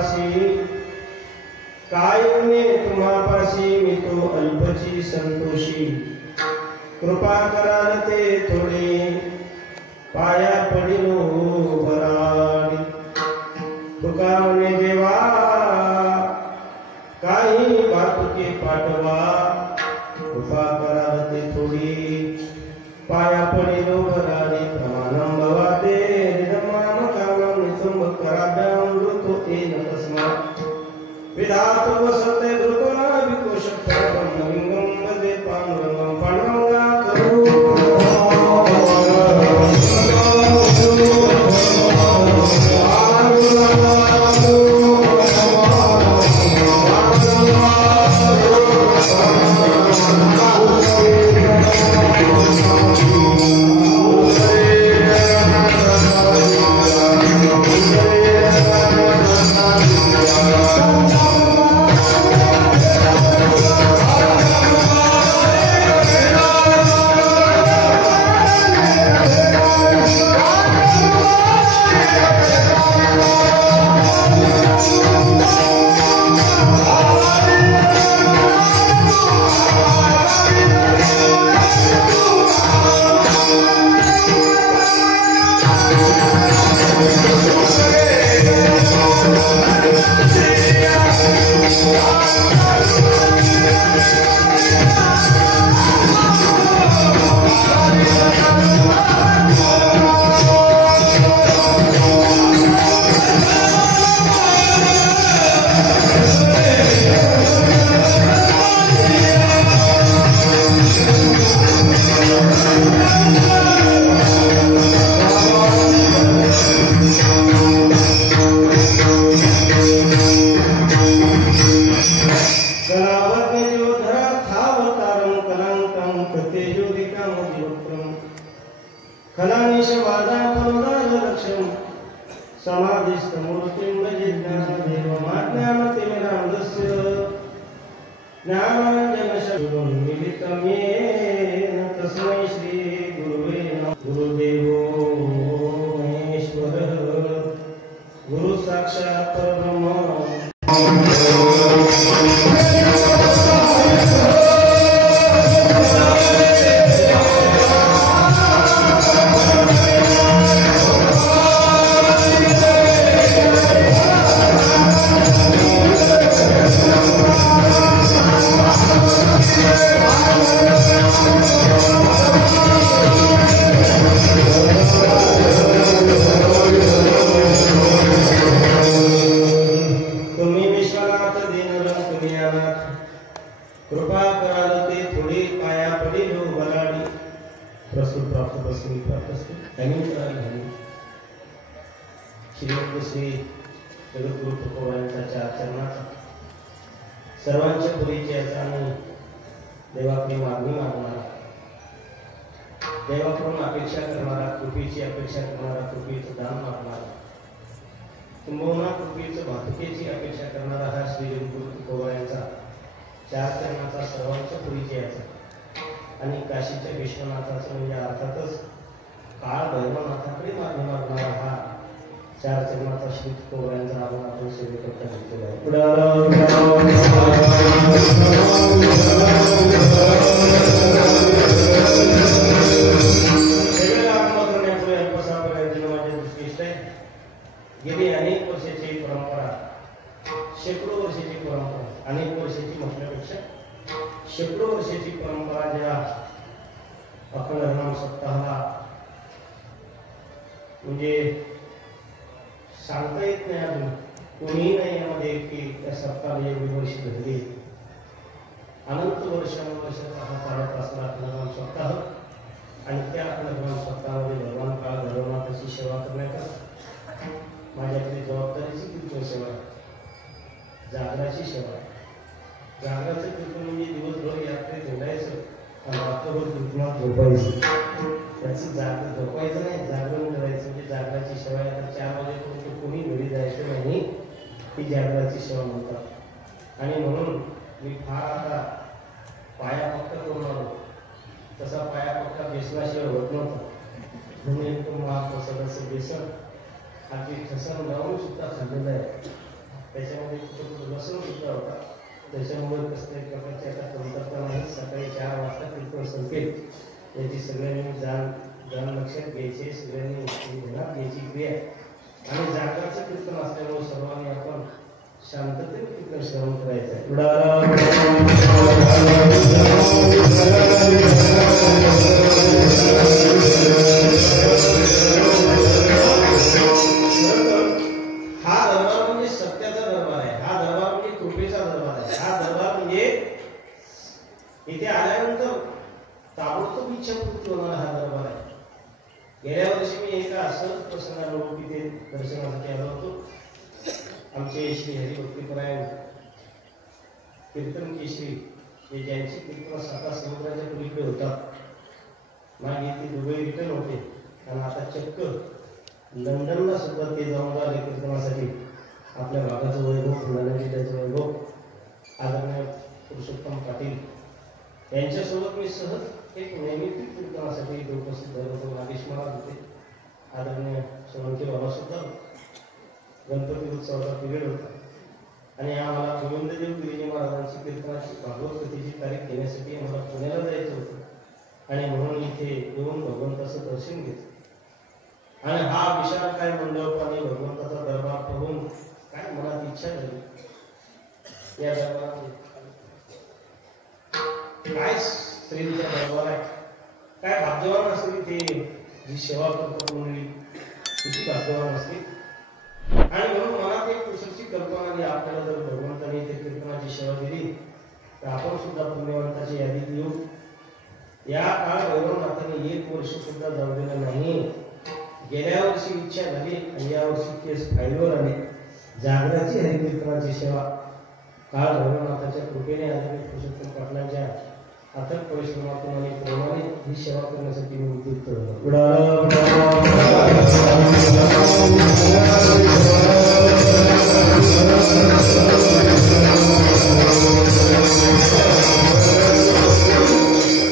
तुम्हापाशी काय गुणे तुम्हापाशी मी तो अल्पची संतोषी कृपा कराल ते थोडे पाया पडिलो भराडी तुका म्हणे देवा काही वाटुके पाठवा कृपा कराल ते थोडी पाया पडिलो भराडी प्रमाणं भवाते निधमाम कामं निसंब कराभ्यां मृतो येन तस्मात् विधातु वसते धृतना विकोश परमलिंगं वदे पांडुरंगं पांडुरंगा करो सर्वांच्या पुरीची आणि देवाकडे मागणी मागणारा देवाकडून अपेक्षा करणारा कृपेची अपेक्षा करणारा कृपेचं दान मागणारा किंबहुना कृपेचं भातुकेची अपेक्षा करणारा हा श्री गुरु तुकोबांचा चार चरणाचा सर्वांच्या परिचयाचा आणि काशीच्या विश्वनाथाचा म्हणजे अर्थातच काळ भैरवनाथाकडे मागणी मागणारा हा चार चरणाचा श्री तुकोबांचा आपण सेवेकरता घेतलेला गेली अनेक वर्षाची परंपरा शेकडो वर्षाची परंपरा अनेक वर्षाची म्हटल्यापेक्षा शेकडो वर्षाची परंपरा जेव्हा अखंड हरिनाम सप्ताहाला म्हणजे सांगता येत नाही अजून कोणीही नाही यामध्ये की त्या सप्ताहाला एवढी वर्ष घडली अनंत वर्षानुवर्षाचा हा चालत असणारा अखंड हरिनाम सप्ताह आणि त्या अखंड हरिनाम सप्ताहामध्ये भगवान काळ भैरवनाथाची सेवा करण्याचा माझ्याकडे जबाबदारीची कीर्तन सेवा जागराची सेवा जागराचं कीर्तन म्हणजे दिवसभर यात्रेत हिंडायचं आणि रात्रभर कीर्तनात झोपायचं त्याचं झोपायचं नाही जागरण करायचं म्हणजे जागराची सेवा आता 4 वाजेपर्यंत कोणी घरी जायचं नाही ही जागराची सेवा म्हणतात आणि म्हणून मी फार आता पाया पक्का करून आलो तसा पाया पक्का बेसनाशिवाय होत नव्हता म्हणून एक महाप्रसादाचं बेसन अगदी ठसन लावून सुद्धा खाल्लेलं आहे त्याच्यामुळे कसल्याही प्रकारची आता कमतरता नाही. सकाळी 4 वाजता कीर्तन संपेल याची सगळ्यांनी जाण लक्षात घ्यायची, सगळ्यांनी ध्यानात घ्यायची क्रिया. आणि जागराचं कीर्तन असल्यामुळे सर्वांनी आपण शांततेने कीर्तन श्रवण करायचं हा दरबार म्हणजे सत्याचा दरबार आहे. हा दरबार म्हणजे कृपेचा दरबार आहे. हा दरबार म्हणजे इथे आल्यानंतर ताबडतोब इच्छापूर्ती होणारा हा दरबार आहे. गेल्या वर्षी मी एका असंच प्रसंगाला तिथे दर्शनासाठी आलो होतो. आमचे श्री हरिभक्तीपरायण कीर्तन केशरी हे ज्यांची कीर्तन 7 समुद्राच्या पलीकडे होतात. मागे ते दुबई रिटर्न होते आणि आता चक्क लंडनला सुद्धा ते जाऊन आले कीर्तनासाठी. आपल्या भागाचं वैभव, फुलाना जिल्ह्याचं वैभव आदरणीय पुरुषोत्तम पाटील यांच्यासोबत मी सहज एक नैमित्तिक कीर्तनासाठी इथे उपस्थित झालो होतो. नागेश महाराज होते, आदरणीय सोळंकी बाबा सुद्धा. गणपती उत्सवाचा पिरियड होता आणि आम्हाला गोविंददेव गिरिजी महाराजांची कीर्तनाची भागवत कथेची तारीख घेण्यासाठी आम्हाला पुण्याला जायचं होतं. आणि म्हणून इथे येऊन भगवंताचं दर्शन घेतलं. आणि हा विशाल काय मंडप आणि भगवंताचा दरबार पाहून काय मनात इच्छा झाली. या दरबारात काय श्रींचा दरबार आहे, काय भाग्यवान असतील ते जी सेवा करतात मंडळी, किती भाग्यवान असतील. आणि म्हणून मनात एक पुरुषाची कल्पना आली, आपल्याला जर भगवंताने ते कीर्तनाची सेवा दिली तर आपण सुद्धा पुण्यवंताची यादीत येऊ. या काळ भैरवनाथाने 1 वर्ष सुद्धा जाऊ दिलं नाही. गेल्या वर्षी इच्छा झाली आणि या वर्षी केस फाईलवर आले. जागराची हरिकीर्तनाची सेवा काळ भैरवनाथाच्या कृपेने आदरणीय पुरुषोत्तम पाटलांच्या अथक परिश्रमातून आणि प्रेमाने ही सेवा करण्यासाठी मी उद्युक्त झालो.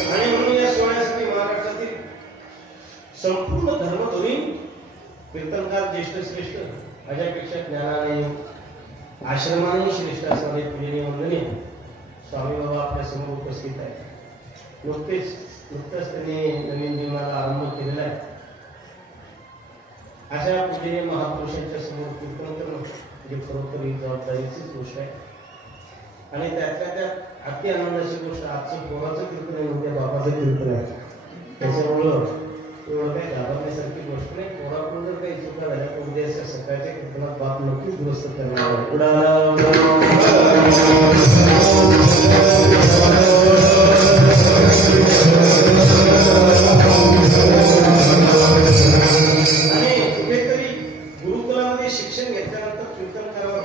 आणि म्हणून या सोहळ्यासाठी महाराष्ट्रातील संपूर्ण धर्मधुरी कीर्तनकार ज्येष्ठ श्रेष्ठ, माझ्यापेक्षा ज्ञानाने आश्रमाने श्रेष्ठ असणारे पूजनीय वंदनीय स्वामी बाबा आपल्या समोर उपस्थित आहे. नुकतंच त्यांनी नवीन जीवनाला आरंभ केलेला आहे. अशा पूजनीय महापुरुषांच्या समोर कीर्तन करणं म्हणजे खरोखर ही जबाबदारीचीच गोष्ट आहे. आणि त्यातल्या त्यात अति आनंदाची गोष्ट आजचं पोराचं कीर्तन आहे, म्हणजे बाबाचं कीर्तन आहे. त्याच्यामुळं एवढं काही घाबरण्यासारखी गोष्ट नाही. पोराकडून जर काही चुका झाल्या तर उद्या सकाळच्या कीर्तनात बाप नक्कीच दुरुस्त करणार आणि कुठेतरी गुरुकुलामध्ये शिक्षण घेतल्यानंतर कीर्तनकारावर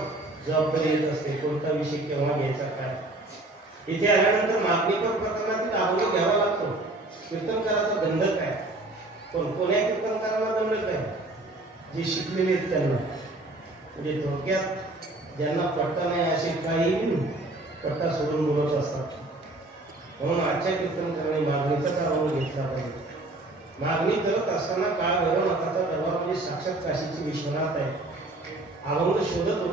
जबाबदारी येत असते. कोणता विषय केव्हा घ्यायचा, काय. इथे आल्यानंतर मागणीपर प्रकरणातील अनुभव घ्यावा लागतो. कीर्तनकाराचा गंध काय, पण कोण्या कीर्तनकाराला दंड काय, जे शिकलेले आहेत त्यांना. म्हणजे थोडक्यात ज्यांना पट्टा नाही असे काही पट्टा सोडून बोलत असतात. म्हणून आजच्या कीर्तनकाराने मागणीचा अनुभव घेतला पाहिजे. मागणी करत असताना काळ भैरवनाथाचा दरबार म्हणजे साक्षात काशीची विश्वनाथ आहे. अभंग शोधत होतो.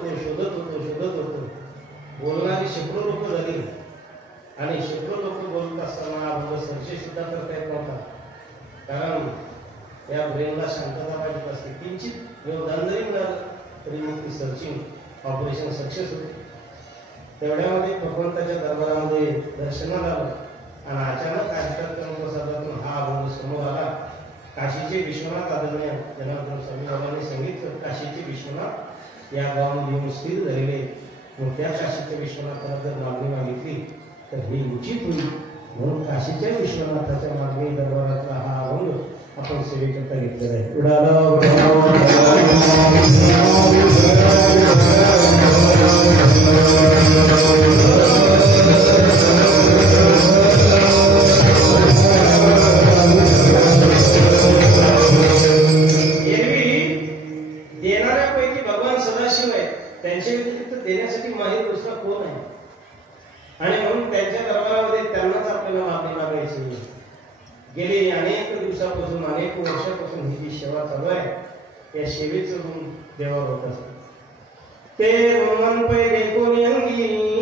बोलणारी शेकडो लोक झाली आणि शेकडो लोक बोलत असताना अभंग सर्चे सुद्धा करता येत नव्हता. कारण या ब्रेनला शांतता पाहिजे असते. किंचित योगदान जरी मिळालं तरी मग ती सर्चिंग ऑपरेशन सक्सेस होते. तेवढ्यामध्ये भगवंताच्या दरबारामध्ये दर्शनाला आलं आणि अचानक कार्यक्रम प्रसादातून हा अभंग समोर आला. काशीचे विश्वनाथ आदरणीय जनार्दन स्वामी बाबांनी सांगितलं, काशीचे विश्वनाथ या गावामध्ये येऊन स्थिर झालेले. मग त्या काशीच्या विश्वनाथाला जर मागणी मागितली तर हे उचित होईल. म्हणून काशीच्या विश्वनाथाच्या मागणी दरबारातला हा अभंग आपण सेवेकरता घेतलेला आहे. एरवी देणाऱ्यापैकी भगवान सदाशिव आहे, त्यांच्या व्यतिरिक्त देण्यासाठी माहीत दुसरा कोण आहे. आणि म्हणून त्यांच्या दरबारामध्ये त्यांनाच आपल्याला मागणी मागायची. गेली अनेक दिवसापासून, अनेक वर्षापासून ही जी सेवा चालू आहे, या सेवेचं ऋण देवावर होत असते. ते मन पैरे कोणी अंगी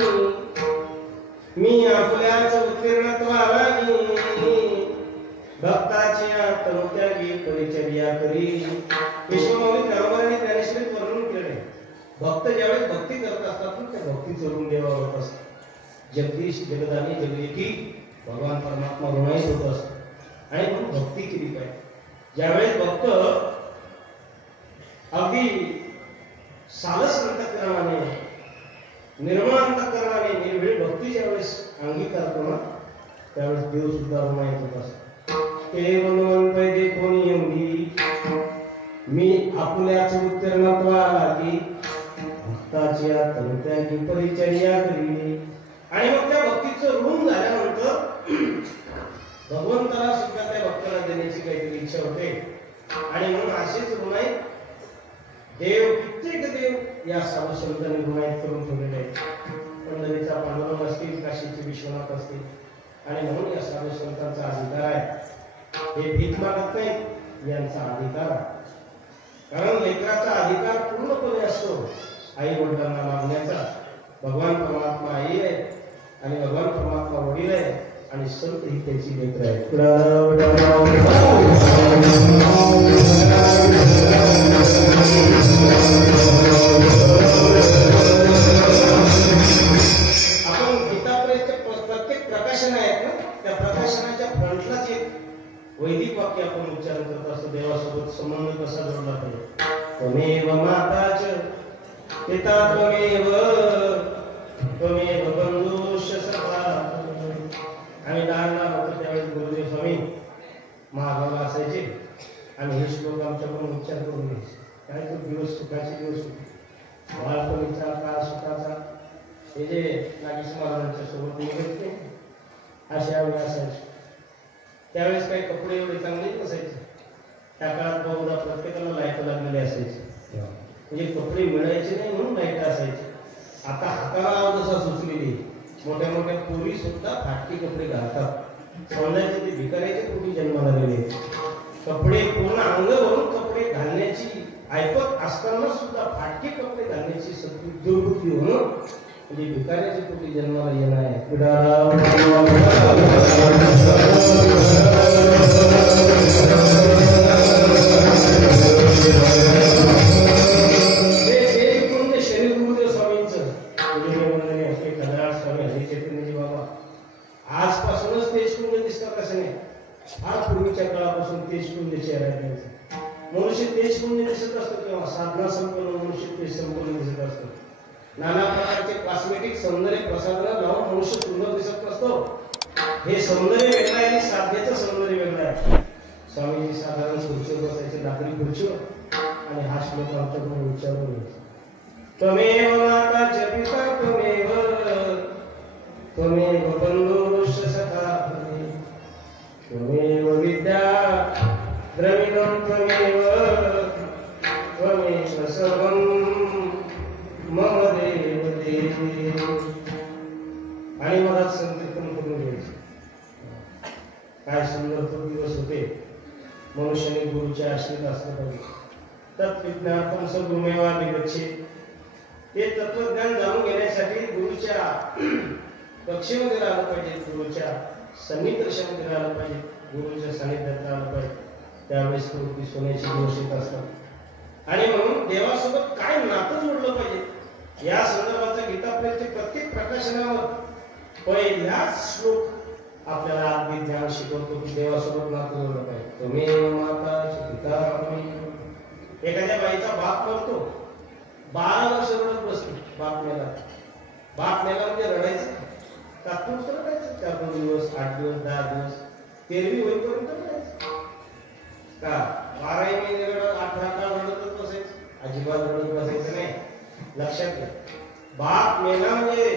भक्तीचं ऋण देवा होत असत. जगदीश जगदानी जगदेकी भगवान परमात्मा ऋणाईत होत असत आणि म्हणून भक्ती केली पाहिजे. ज्यावेळेस भक्त अगदी सालस अंतःकरणाने निर्मळ अंतःकरणाने निर्भीड भक्ती ज्यावेळेस अंगीकारतो ना त्यावेळेस देव सुद्धा ऋणाईत होत असत. केवळ पैदे कोणी एवढी मी आपल्याच उत्तीर्णत्वाला की भक्ताची तनुत्याची परिचर्या करी. आणि मग त्या भक्तीचं ऋण झाल्यानंतर भगवंताला सुद्धा त्या भक्ताला देण्याची काहीतरी इच्छा होते. आणि म्हणून असेच ऋणाईत देव कित्येक देव या साधू संतांनी ऋणाईत करून ठेवलेले आहेत. पंढरीचा पांडुरंग असतील, काशीचे विश्वनाथ असतील. आणि म्हणून या साधू संतांचा अधिकार आहे. हे भीक मागत नाही, यांचा अधिकार आहे. कारण लेकराचा अधिकार पूर्णपणे असतो आई वडिलांना मागण्याचा. भगवान परमात्मा आई आहे आणि भगवान परमात्मा वडील आहे आणि संत ही त्याची लेकर आहे. आपण गीतापर्यंत प्रत्येक प्रकाशन आहेत ना, त्या प्रकाशनाच्या फ्रंटलाच एक वैदिक वाक्य आपण उच्चारण करत असतो. देवासोबत संबंध कसा जोडला पाहिजे. त्वमेव माताच पिता त्वमेव त्वमेव बंधुश्च सखा. आम्ही लहान होतो त्यावेळेस गुरुदेव स्वामी महागावला असायचे आणि हे श्लोक आमच्याकडून उच्चार करून घ्यायचे. काय तो दिवस सुखाचे दिवस होते. बाळपणीचा काळ सुखाचा हे जे नागेश महाराजांच्या सोबत निघत नाही अशा वेळी असायचे. त्यावेळेस काही कपडे एवढे चांगले नसायचे. त्या काळात बहुधा प्रत्येकाला लाईट लागलेले असायचे. म्हणजे कपडे मिळायचे नाही म्हणून लाईट असायचे. आता हाताला जसा सुचलेली मोठ्या मोठ्या पोरी सुद्धा फाटकी कपडे घालतात. समजायचे ते भिकाऱ्याचे पोटी जन्माला आलेले. कपडे पूर्ण अंग भरून कपडे घालण्याची ऐपत असताना सुद्धा फाटके कपडे घालण्याची दुर्बुद्धी होणं म्हणजे भिकाऱ्याचे पोटी जन्माला येणं आहे. आजपासूनच तेजकुंड दिसतात कसं नाही. फार पूर्वीच्या काळापासून तेजकुंड चेहरा मनुष्य तेजकुंड दिसत असतो किंवा साधना संपन्न मनुष्य तेज संपन्न दिसत असतो. नाना प्रकारचे कॉस्मेटिक सौंदर्य प्रसाधनं लावून मनुष्य सुंदर दिसत नसतो. हे सौंदर्य वेगळं आहे आणि साधनेचं सौंदर्य वेगळं आहे. स्वामीजी साधारण खुर्चीवर बसायचे, लाकडी खुर्चीवर आणि हा श्लोक आमच्याकडून उच्चारून घ्यायचा. त्वमेव माता च पिता त्वमेव त्वमेव बंधुश्च सखा त्वमेव विद्या द्रविणं त्वमेव त्वमेव सर्वं मम देव देव. आणि मला संकीर्तन करून घ्यायचे. काय सुंदर तो दिवस होते. मनुष्याने गुरुच्या आश्रित असलं पाहिजे. तत्विज्ञानार्थं स गुरुमेवाधिगच्छेत्. ते तत्वज्ञान जाणून घेण्यासाठी गुरुच्या कक्षेमध्ये राहिलं पाहिजे, गुरुच्या सन्निकर्षामध्ये राहिलं पाहिजे, गुरुच्या सानिध्यात राहिलं पाहिजे. त्यावेळेस कृती सोन्याची दिवस येत असतात. आणि म्हणून देवासोबत काय नातं जोडलं पाहिजे या संदर्भाचा गीतापर्यंत प्रत्येक प्रकाशनावर पहिलाच श्लोक आपल्याला अगदी ज्ञान शिकवतो की देवासोबत नातं जोडलं पाहिजे. त्वमेव माता च पिता त्वमेव. एखाद्या बाईचा बाप मरतो, 12 वर्ष रडत बसते. बाप मेला म्हणजे रडायचं तात्पुरतं रडायचं. 4 दिवस 8 दिवस 10 दिवस 13वी होईपर्यंत रडायचं का. 12 महिने रडत 18 काळ रडतच बसायचं. अजिबात रडत बसायचं नाही. लक्षात घ्या. बाप मेला म्हणजे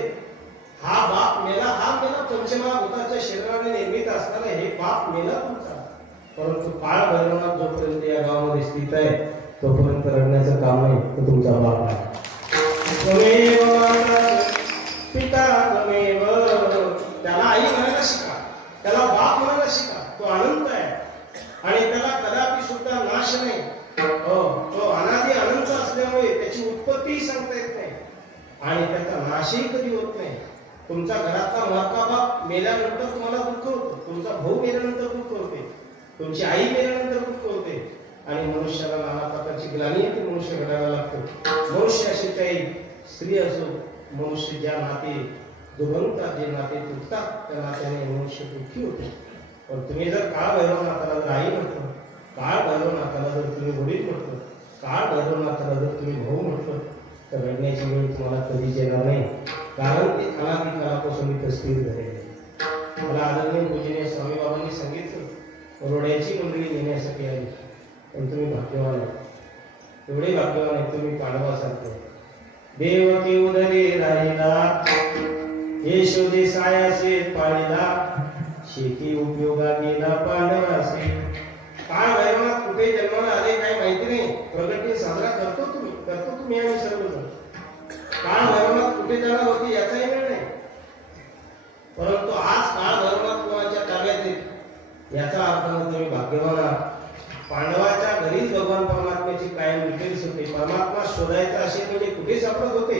हा बाप मेला, हा मेला पंचमहाभूताच्या शरीराने निर्मित असताना हे बाप मेला तुमचा. परंतु काळ भैरवनाथ जोपर्यंत या गावामध्ये स्थित आहे तोपर्यंत रडण्याचं काम नाही. तो तुमचा बाप आहे. पिता त्वमेव. त्याला आई म्हणायला शिका, त्याला बाप म्हणायला शिका. तो अनंत आहे आणि त्याला कदापि सुद्धा नाश नाही. तो अनादि अनंत असल्यामुळे त्याची उत्पत्ती सांगता येत नाही आणि त्याचा नाशही कधी होत नाही. तुमचा घरातला मोठा बाप मेल्यानंतर तुम्हाला दुःख होतं, तुमचा भाऊ मेल्यानंतर दुःख होते, तुमची आई मेल्यानंतर दुःख होते आणि मनुष्याला नाना प्रकारची ग्लानी येते. मनुष्य घडायला लागतो. मनुष्य अशी काही स्त्री असो मनुष्य ज्या नाते दुभंगतात, जे नाते तुटतात, त्या नात्याने मनुष्य दुःखी होते. पण तुम्ही जर काळ भैरवनाथाला जर आई म्हटलं, काळ भैरवनाथाला जर तुम्ही वडील म्हटलं, काळ भैरवनाथाला जर तुम्ही भाऊ म्हटलं, तर रडण्याची वेळ तुम्हाला कधीच येणार नाही. कारण ते अनादी काळापासून इथं स्थिर झालेले. मला आदरणीय पूजनीय स्वामी बाबांनी सांगितलं रोड्याची मंडळी नेण्यासाठी आली, पण तुम्ही भाग्यवान आहे, एवढे भाग्यवान आहे तुम्ही पांडवासारखे. देवकी उदरी राहिला, यशोदे सायासे पाळीला, शेती उपयोगा गेला पांडवासे. काळ भैरवनाथ कुठे जन्माला आले काही माहिती नाही, प्रगती साजरा करतो तुम्ही आम्ही सर्वजण. काळ भैरवनाथ कुठे जाणार होते याचाही वेळ नाही, परंतु आज काळ भैरवनाथ कोणाच्या ताब्यात येईल याचा अर्थ तुम्ही भाग्यवान आहात. पांडवाच्या घरीच भगवान परमात्म्याची कायम डिटेल्स होते. परमात्मा शोधायचा असे म्हणजे कुठे सापडत होते.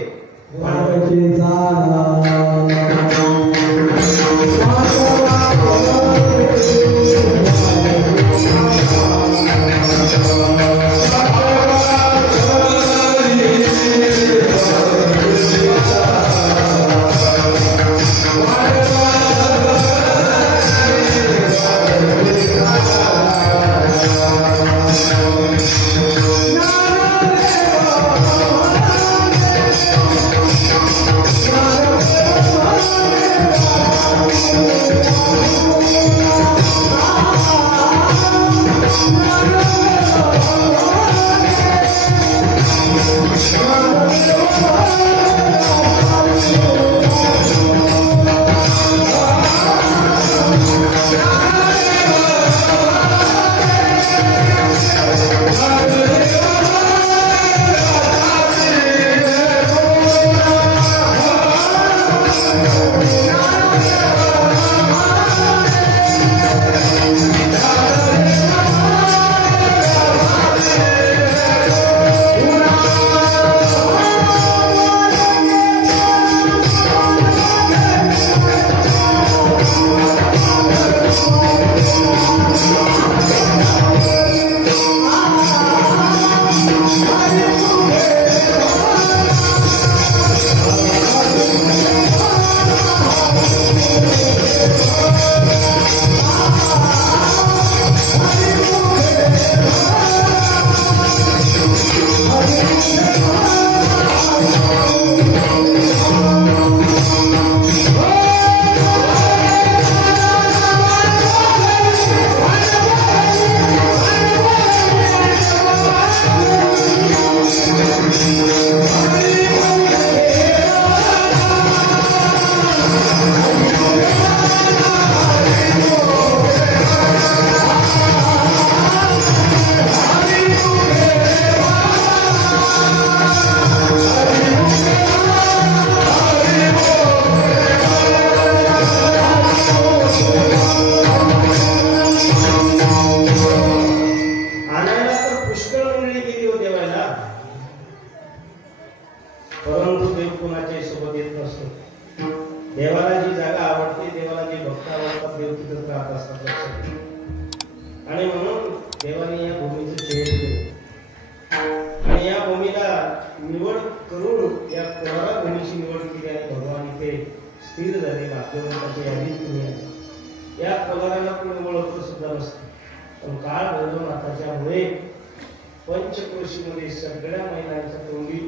पंचक्रोशीमध्ये सगळ्या महिलांच्या तोंडी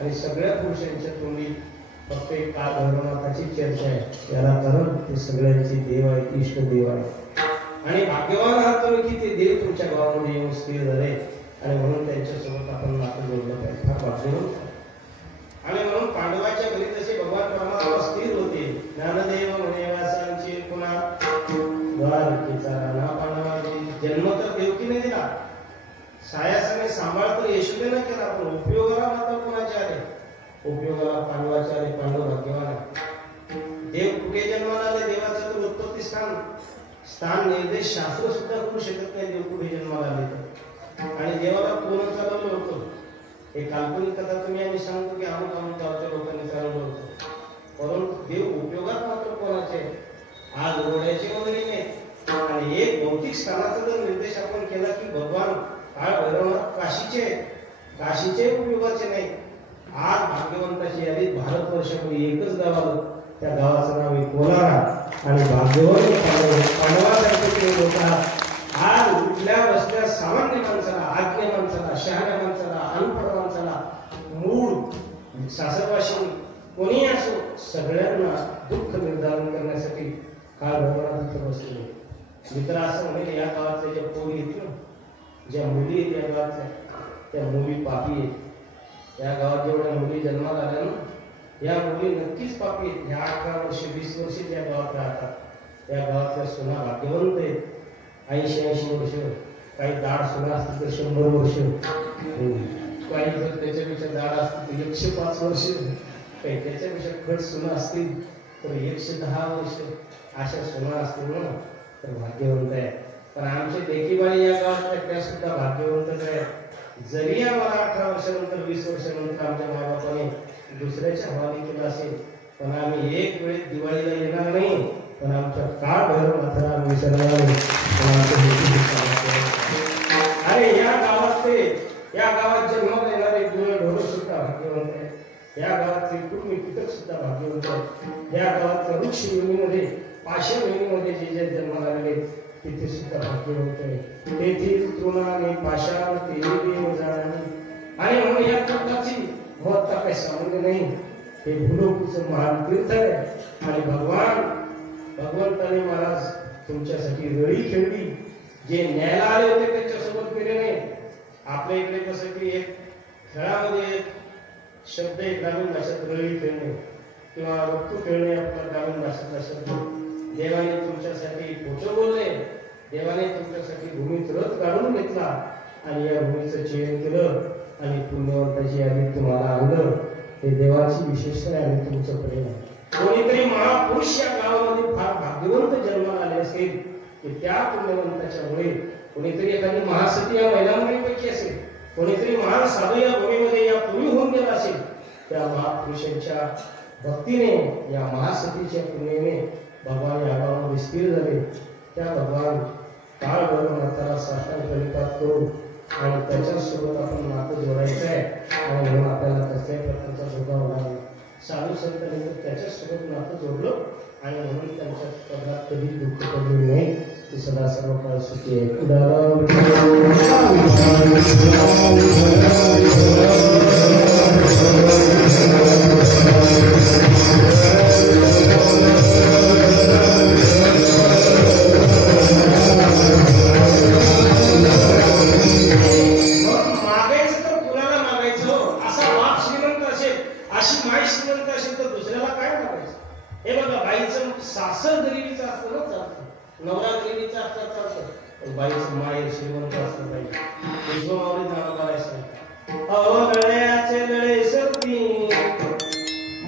आणि सगळ्या पुरुषांच्या तोंडी फक्त एक काळ भैरवनाथाची चर्चा आहे. याला कारण ते सगळ्यांचे देव आहे, इष्ट देव आहे. आणि भाग्यवान आहात तुम्ही की ते देव तुमच्या गावामध्ये येऊन स्थिर झाले आणि म्हणून त्यांच्यासोबत आपण नातं जोडलं पाहिजे. फार भाग्यवान. आणि म्हणून पांडवाच्या घरी तसे भगवान परमात्मा स्थिर होते. ज्ञानदेव म्हणे व्यासांचे पुन्हा द्वारकेचा राणा पांडवांचे जन्म तर देवकीने दिला, सायासाने सांभाळ तर यशोदेने केला, पण उपयोगाला मात्र कोणाचे आले? उपयोगाला पांडवाचे आले. पांडव भाग्यवान आहे. देव कुठे जन्माला आले? देवाचं तर उत्पत्ती स्थान निर्देश शास्त्र सुद्धा करू शकत नाही देव कुठे जन्माला आले तर. आणि देवाला कोण चालवलं होतं? हे काल्पनिक कथा तुम्ही आम्ही सांगतो की अमुक अमुक गावच्या लोकांनी चालवलं होतं, परंतु देव उपयोगात मात्र कोणाचे? आज रोड्याची वगैरे नाही. आणि एक भौतिक स्थानाचा जर निर्देश आपण केला की भगवान काळ भैरवनाथ काशीचे उपयोगाचे नाही. आज भाग्यवंताची यादी भारतवर्ष तरी एकच गाव आलं, त्या गावाचं नाव आहे कोलारा. आणि भाग्यवान पांडवासारखे ते लोक आज उठल्या बसल्या सामान्य माणसाला, आज्ञा माणसाला, शहाण्या माणसाला, अनपढ माणसाला, मूळ सासरवाशी कोणी असो सगळ्यांना दुःख निर्धारण करण्यासाठी काळ भगवान तिथं बसले. मित्र असं म्हणजे या गावातल्या ज्या पोरी आहेत ना, ज्या मुली आहेत या गावातल्या, त्या मुली पापी आहेत. या गावात जेवढ्या मुली जन्माला आल्या ना, या मुली नक्कीच पापी आहेत. ह्या 18 वर्ष 20 वर्ष त्या गावात राहतात. या गावातल्या सुना भाग्यवंत आहेत. 80-80 वर्ष, काही दाढ सुना असतील तर 100 वर्ष, काही जर त्याच्यापेक्षा दाढ असतील तर 105 वर्ष, काही त्याच्यापेक्षा खट सुना असतील तर 110 वर्ष. अशा सुना असतील ना तर भाग्यवंत आहे. पण आमचे देखीबाई या गावातल्या त्या सुद्धा भाग्यवंतच आहेत. जरी आम्हाला 18 वर्षानंतर 20 वर्षानंतर आमच्या मायबापाने दुसऱ्याच्या हवाली केला असेल, पण आम्ही एक वेळ दिवाळीला येणार नाही, पण आमच्या काळ भैरव मात्र आम्ही विसरणार नाही. अरे या गावातले, या गावात जन्माला येणारे गुरु ढोर सुद्धा भाग्यवंत आहे. या गावातले कुर्मी कीटक सुद्धा भाग्यवंत आहेत. या गावातल्या वृक्ष भूमीमध्ये, पाषाण भूमीमध्ये जे जे जन्माला आले तिथे सुद्धा भाग्यवंत आहे. तेथील तृणाने पाषाण ते देव जाणे. आणि म्हणून या तीर्थाची महत्ता काही सामान्य नाही. हे भूलोकीचं महान तीर्थ आहे. आणि भगवंताने महाराज तुमच्यासाठी रळी खेळली. जे न्यायला आले होते त्यांच्यासोबत गेले नाही. आपल्या इकडे कसं की एक खेळामध्ये शब्द आहे ग्रामीण भाषेत रळी खेळणे किंवा रक्तू खेळणे, आपला ग्रामीण भाषेतला शब्द. देवाने तुमच्यासाठी खोटं बोलले, देवाने तुमच्यासाठी भूमीत रथ काढून घेतला आणि या भूमीचं चयन केलं आणि पुण्यवंताची यादी तुम्हाला आणलं. हे देवाची विशेषता आहे आणि तुमचं प्रेम आहे. कोणीतरी महापुरुष या गावामध्ये फार भाग्यवंत जन्माला आले असेल की त्या पुण्यवंताच्यामुळे, कोणीतरी एखादी महासती या महिलांपैकी असेल, कोणीतरी महान साधू या भूमीमध्ये या पूर्वी होऊन गेला असेल, त्या महापुरुषांच्या भक्तीने, या महासतीच्या पुण्याने भगवान या गावामध्ये स्थिर झाले. त्या भगवान काळ भगवंताला साष्टांग प्रणिपात करू आणि त्याच्यासोबत आपण नातं जोडायचं आहे. आणि म्हणून आपल्याला कसल्याही प्रकारचा धोका होणार नाही. साधू संतांनी त्याच्यासोबत नातं जोडलं आणि म्हणून त्यांच्या पदात कधी दुःख पडले नाही. ते सदा सर्व काळ सुखी आहे. सासर गरिबीचा असतं ना चालतं, नवरा गरिबीचा असता चालतं, पण बाईचं माहेर श्रीमंत असलं पाहिजे. विश्वमावळी नाव करायचं. अहो लळ्याचे लळे सरती,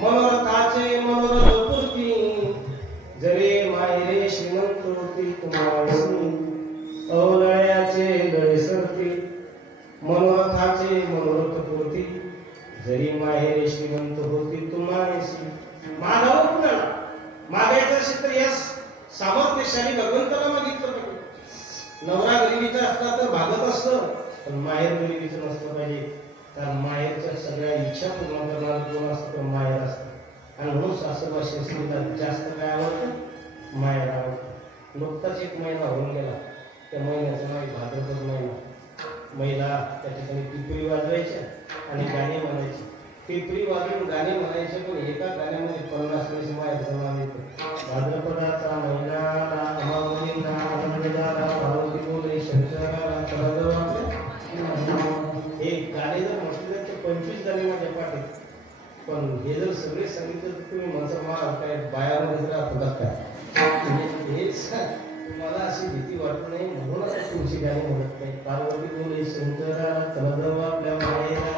मनोरथाचे मनोरथ पूर्ती, जरे माहेरे श्रीमंत होती तुम्हासी. अहो लळ्याचे लळे सरती, मनोरथाचे मनोरथ पूर्ती, जरी माहेरे श्रीमंत होती तुम्हासी. मागावं कुणाला मागायचं असेल तर या सामर्थ्यशाली भगवंताला मागितलं पाहिजे. नवरा गरिबीचा असला तर भागत असतं, पण माहेर गरिबीचं नसलं पाहिजे. कारण माहेरच्या सगळ्या इच्छा पूर्ण करणारं कोण असतं तर माहेर असतं. आणि म्हणून सासरवासी स्त्रीला जास्त काय आवडतं? माहेर आवडतं. नुकताच एक महिना होऊन गेला, त्या महिन्याचं नाव भाद्रपद महिना. महिला त्या ठिकाणी पिपरी वाजवायच्या आणि गाणे म्हणायचे. पिपरी वाजवून गाणे म्हणायचे, पण एका गाण्यामध्ये 50 वर्ष माहेरचं नाव येतं. भाद्रपदाचा महिना अमावलींना आनंदाला भावती बोले शंकराला कळलं आपल्या. हे गाणे जर म्हटले तर 25 गाणे माझ्या पाठीत, पण हे जर सगळे सांगितलं तर तुम्ही म्हणता मा काय बायामध्ये राहतात काय. हेच मला अशी भीती वाटत नाही, म्हणून आता तुमची गाणी म्हणत नाही. पार्वती बोले शंकराला कळलं आपल्या मायेला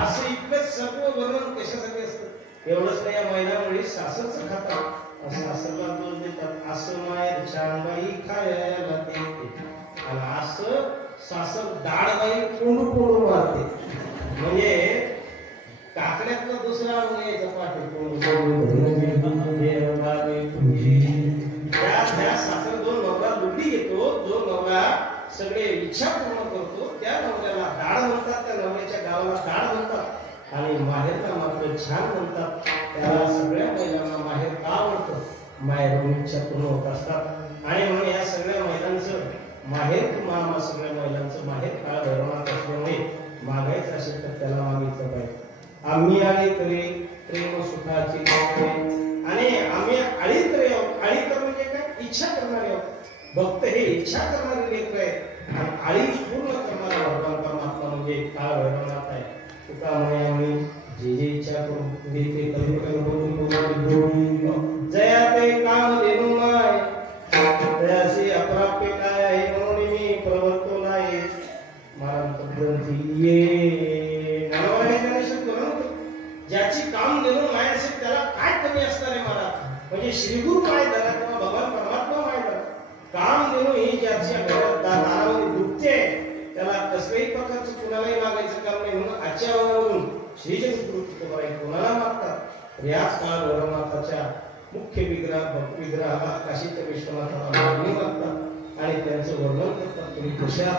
असं इतकं सर्व वर्णन कशासाठी असतं. एवढंच नाही, या महिन्यामुळे सासरचं खातात, सासरला दोष देतात. असं माहेर छानबाई खायला देते आणि असं सासर दाडबाई कोंडू कोंडू मारते. म्हणजे काकड्यातला दुसरा यायचा पाठी त्या सासर जो नवरा लुटी घेतो, जो नवरा सगळे इच्छा पूर्ण करतो, त्या नवऱ्याला दाड म्हणतात. त्या नवऱ्याच्या गावाला दाड म्हणतात. आणि माहेरला छान म्हणतात त्याला सगळ्या महिलांना माहेर का आवडतं, माहेरून इच्छा पूर्ण होत असतात. आणि म्हणून या सगळ्या महिलांचं माहेर मामा सगळ्या महिलांचं माहेर काळ भैरवनाथ असल्यामुळे मागायचं असेल तर त्याला मागितलं पाहिजे. आम्ही आळी करे प्रेम सुखाची आणि आम्ही आळी करे आळी कर म्हणजे काय इच्छा करणारे भक्त हे इच्छा करणारे लेकर आहेत आणि आळी पूर्ण करणारा भगवान परमात्मा म्हणजे काळ भैरवनाथ आहे. तुका म्हणे आम्ही जे जे इच्छा करू ते जया ते काम देणू माय तयासी अप्राप्य काय आहे म्हणून मी प्रवर्तो नाही ये ज्याची काम देणू माय असेल त्याला काय कमी असणार आहे महाराज. म्हणजे श्रीगुरु माय झाला किंवा भगवान परमात्मा माय झाला. काम देणू ही ज्याची दारामध्ये दुखते त्याला कसल्याही प्रकारचं कुणालाही मागायचं काम नाही. म्हणून आजच्या वरून श्री जगद्गुरु कोणाला मागतात. याच काळ भैरवनाथाच्या मुख्य विग्रहाला काशीच्या विश्वनाथाला मागणी मागतात आणि त्यांचं वर्णन करतात. तुम्ही कशा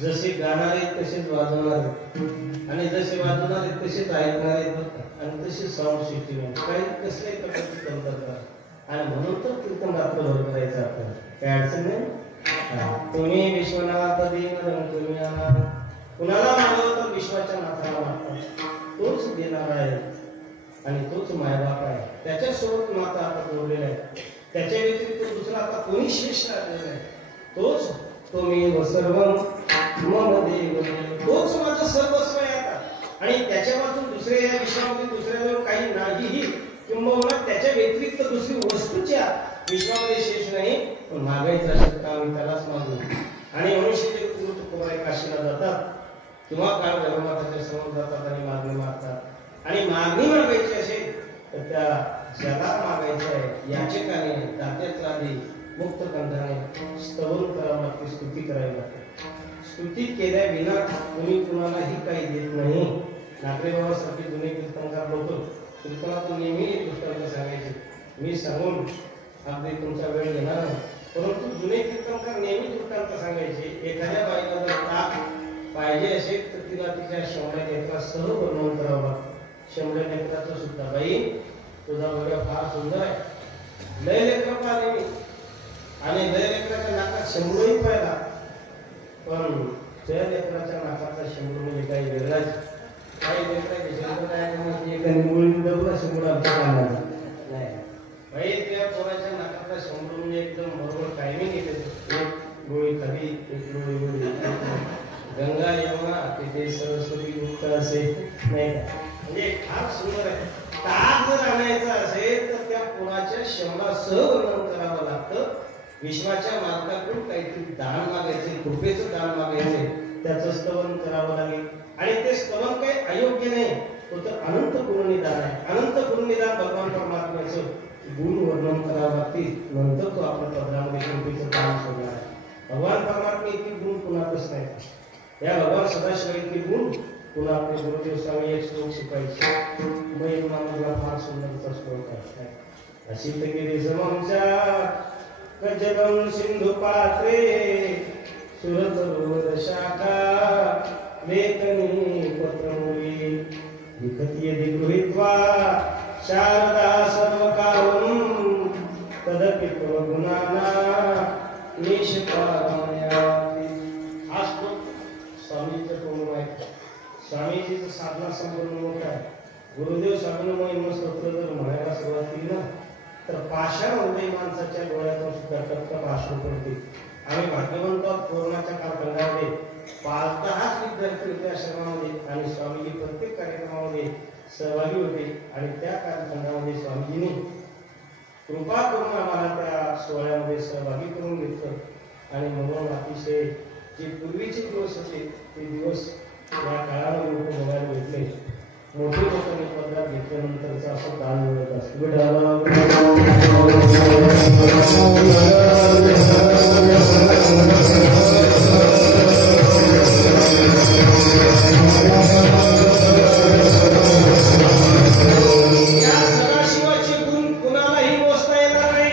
जसे गाणारे तसेच वाजवणारे आणि जसे वाजवणारे तसेच ऐकणारे आणि तसे साऊंड सिस्टीम काही कसल्याही प्रकारची कमतरता आणि म्हणून तर कीर्तन रात्रभर करायचं आपल्याला काय अडचण नाही. तुम्ही विश्वनाथ दीन तुम्ही कुणाला मागवलं तर विश्वाच्या नाथाला मागतात. तोच देणारा आहे आणि तोच मायबाप आहे. त्याच्यासोबत माता आता जोडलेला आहे. त्याच्या व्यतिरिक्त दुसरा आता कोणी श्रेष्ठ राहिलेला आहे. तोच तुम्ही सर्व मम देव तोच माझं सर्वस्व आहे आता. आणि त्याच्यापासून दुसऱ्या या विश्वामध्ये दुसऱ्याजवळ काही नाहीही किंबहुना त्याच्या व्यतिरिक्त दुसरी वस्तूच्या विश्वामध्ये शेष नाही. पण मागायचं असेल तर आम्ही त्यालाच मागू. आणि मनुष्य तुकोबाई काशीला जातात किंवा काळ भैरवनाथाच्या समोर जातात आणि मागणी मागतात. आणि मागणी मागायची असेल तर त्या ज्याला मागायचं आहे याचकाने दात्याचा आधी मुक्त कंठाने स्तवन करावं लागते, स्तुती करावी लागते. स्तुती केल्या विना कोणी कुणालाही काही देत नाही. नागरे बाबा सारखे जुने कीर्तनकार लोक कीर्तनातून नेहमी एक गोष्ट सांगायचे. मी सांगून अगदी तुमचा वेळ घेणार नाही, परंतु जुने कीर्तनकार नेहमी वृत्तांत सांगायचे. एखाद्या बाईला जर ताक पाहिजे असेल तर तिला तिच्या शंभर लेकरासह वर्णन करावं लागतं. शंभर लेकराचं सुद्धा बाई तुझा वर्ग फार सुंदर आहे, लय लेकर पाहिले मी आणि लय लेकराच्या नाकात शंभरही पाहिला, पण त्या लेकराच्या नाकाचा शंभर म्हणजे काही वेगळाच. काही लेकराचे शंभर काय म्हणजे एका निमुळीने दबला शंभर आमच्या कामाला नाही बाई. त्या पोराच्या नाकातला शंभर म्हणजे एकदम बरोबर टायमिंग येते. एक गोळी खाली एक गोळी गोळी गंगा यमुना तिथे सरस्वती मुक्त असे नाही का. म्हणजे फार सुंदर आहे. ताक जर आणायचा असेल तर त्या पोराच्या शंभरासह वर्णन करावं लागतं. विश्वाच्या मालकाकडून काहीतरी दान मागायचे, कृपेचं दान मागायचे, त्याचं स्तवन करावं लागेल. आणि ते स्तवन काही अयोग्य नाही, तो तर अनंत गुणनिधान आहे. अनंत गुणनिधान भगवान परमात्म्याचं गुण वर्णन करावं लागतील, नंतर तो आपल्या पदरामध्ये कृपेचं काम सोडणार आहे. भगवान परमात्मा इतके गुण कुणातच नाही. या भगवान सदाशिव इतके गुण पुन्हा आपले गुरुदेव स्वामी एक श्लोक शिकायचे. बैल मानवला फार सुंदरचा श्लोक आहे. अशीत गिरी सममच्या कजगम सिंधू पात्रे सुरतरोद शाखा लेखनी पत्रमुली लिखती यदि गृहीत्वा शारदा सर्वकारुं तदपि गुणाना निष्पादयाति. हा श्लोक स्वामीचं तोंडून आहे. स्वामीजीचं साधना संपूर्ण मोठं आहे. गुरुदेव स्वामींना महिमा स्तोत्र जर म्हणायला सुरुवात केली ना तर पाषाण हृदय माणसाच्या डोळ्यातून सुद्धा भाषण पडते. आम्ही भाग्यवंत कोरोनाच्या कालखंडामध्ये 5-10 विद्यार्थी होते आश्रमामध्ये आणि स्वामीजी प्रत्येक कार्यक्रमामध्ये सहभागी होते. आणि त्या कालखंडामध्ये स्वामीजींनी कृपा करून आम्हाला त्या सोहळ्यामध्ये सहभागी करून घेतलं. आणि म्हणून अतिशय जे पूर्वीचे दिवस होते ते दिवस या काळामध्ये लोक बघायला भेटले. मोठी लोकांनी पदरात घेतल्यानंतरच असं दान मिळत असतं. या सदाशिवाचे गुण कुणालाही मोजता येणार नाही.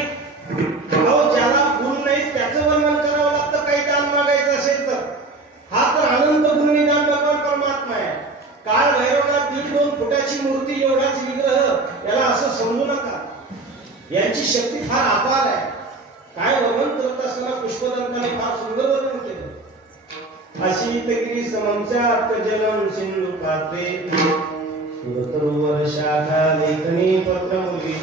अहो ज्याला गुण नाही त्याचं वर्णन करावं लागतं काही दान मागायचं असेल तर. हा तर अनंत गुणनिधान भगवान परमात्मा आहे. काळ भैरवनाथ 1.5-2 फुटाची मूर्ती एवढाच विग्रह याला असं समजू नका. यांची शक्ती फार अपार आहे. काय वर्णन करत असताना पुष्पदंताने फार सुंदर वर्णन केलं. अशीत गिरी सममच्या जलम सिंधू पात्रे सुरतरोवर शाखा लेखनी पत्रमुली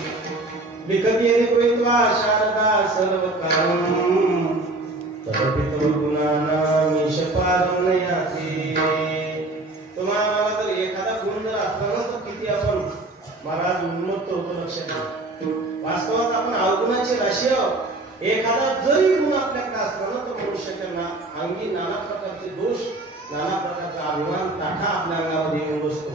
लिखती यदि गृहीत्वा शारदा सर्वकारुं तदपि गुणाना निष्पादयाति. तुम्हाला मला जर एखादा गुण जर असला ना तर किती आपण महाराज उन्मत्त होतो लक्षात घ्या. वास्तवात आपण अवगुणाची राशी आहोत. एखादा जरी गुण आपल्याकडे असला ना तर मनुष्याच्या अंगी नाना प्रकारचे दोष, नाना प्रकारचा अभिमान ताठा आपल्या अंगामध्ये येऊन बसतो.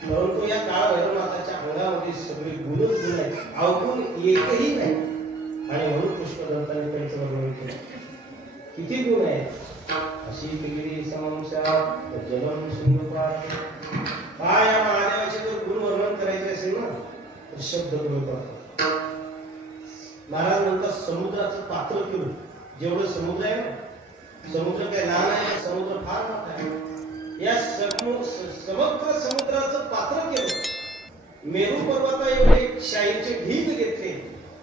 परंतु या काळ भैरवनाथाच्या अंगामध्ये सगळे गुणच गुण आहेत, अवगुण एकही नाही. आणि म्हणून पुष्पदंताने त्यांचं वर्णन केलं. किती गुण आहेत. अशीत गिरी सममच्या जलम सिंधू पात्रे. या महादेवाचे जर गुण वर्णन करायचे असेल ना तर शब्द करून महाराज म्हणतात समुद्राचं पात्र केलं. जेवढं समुद्र आहे ना, समुद्र काय लहान आहे, समुद्र फार मोठा आहे. या समग्र समुद्राचं पात्र केलं. मेरू पर्वता एवढे शाहीचे ढीग घेतले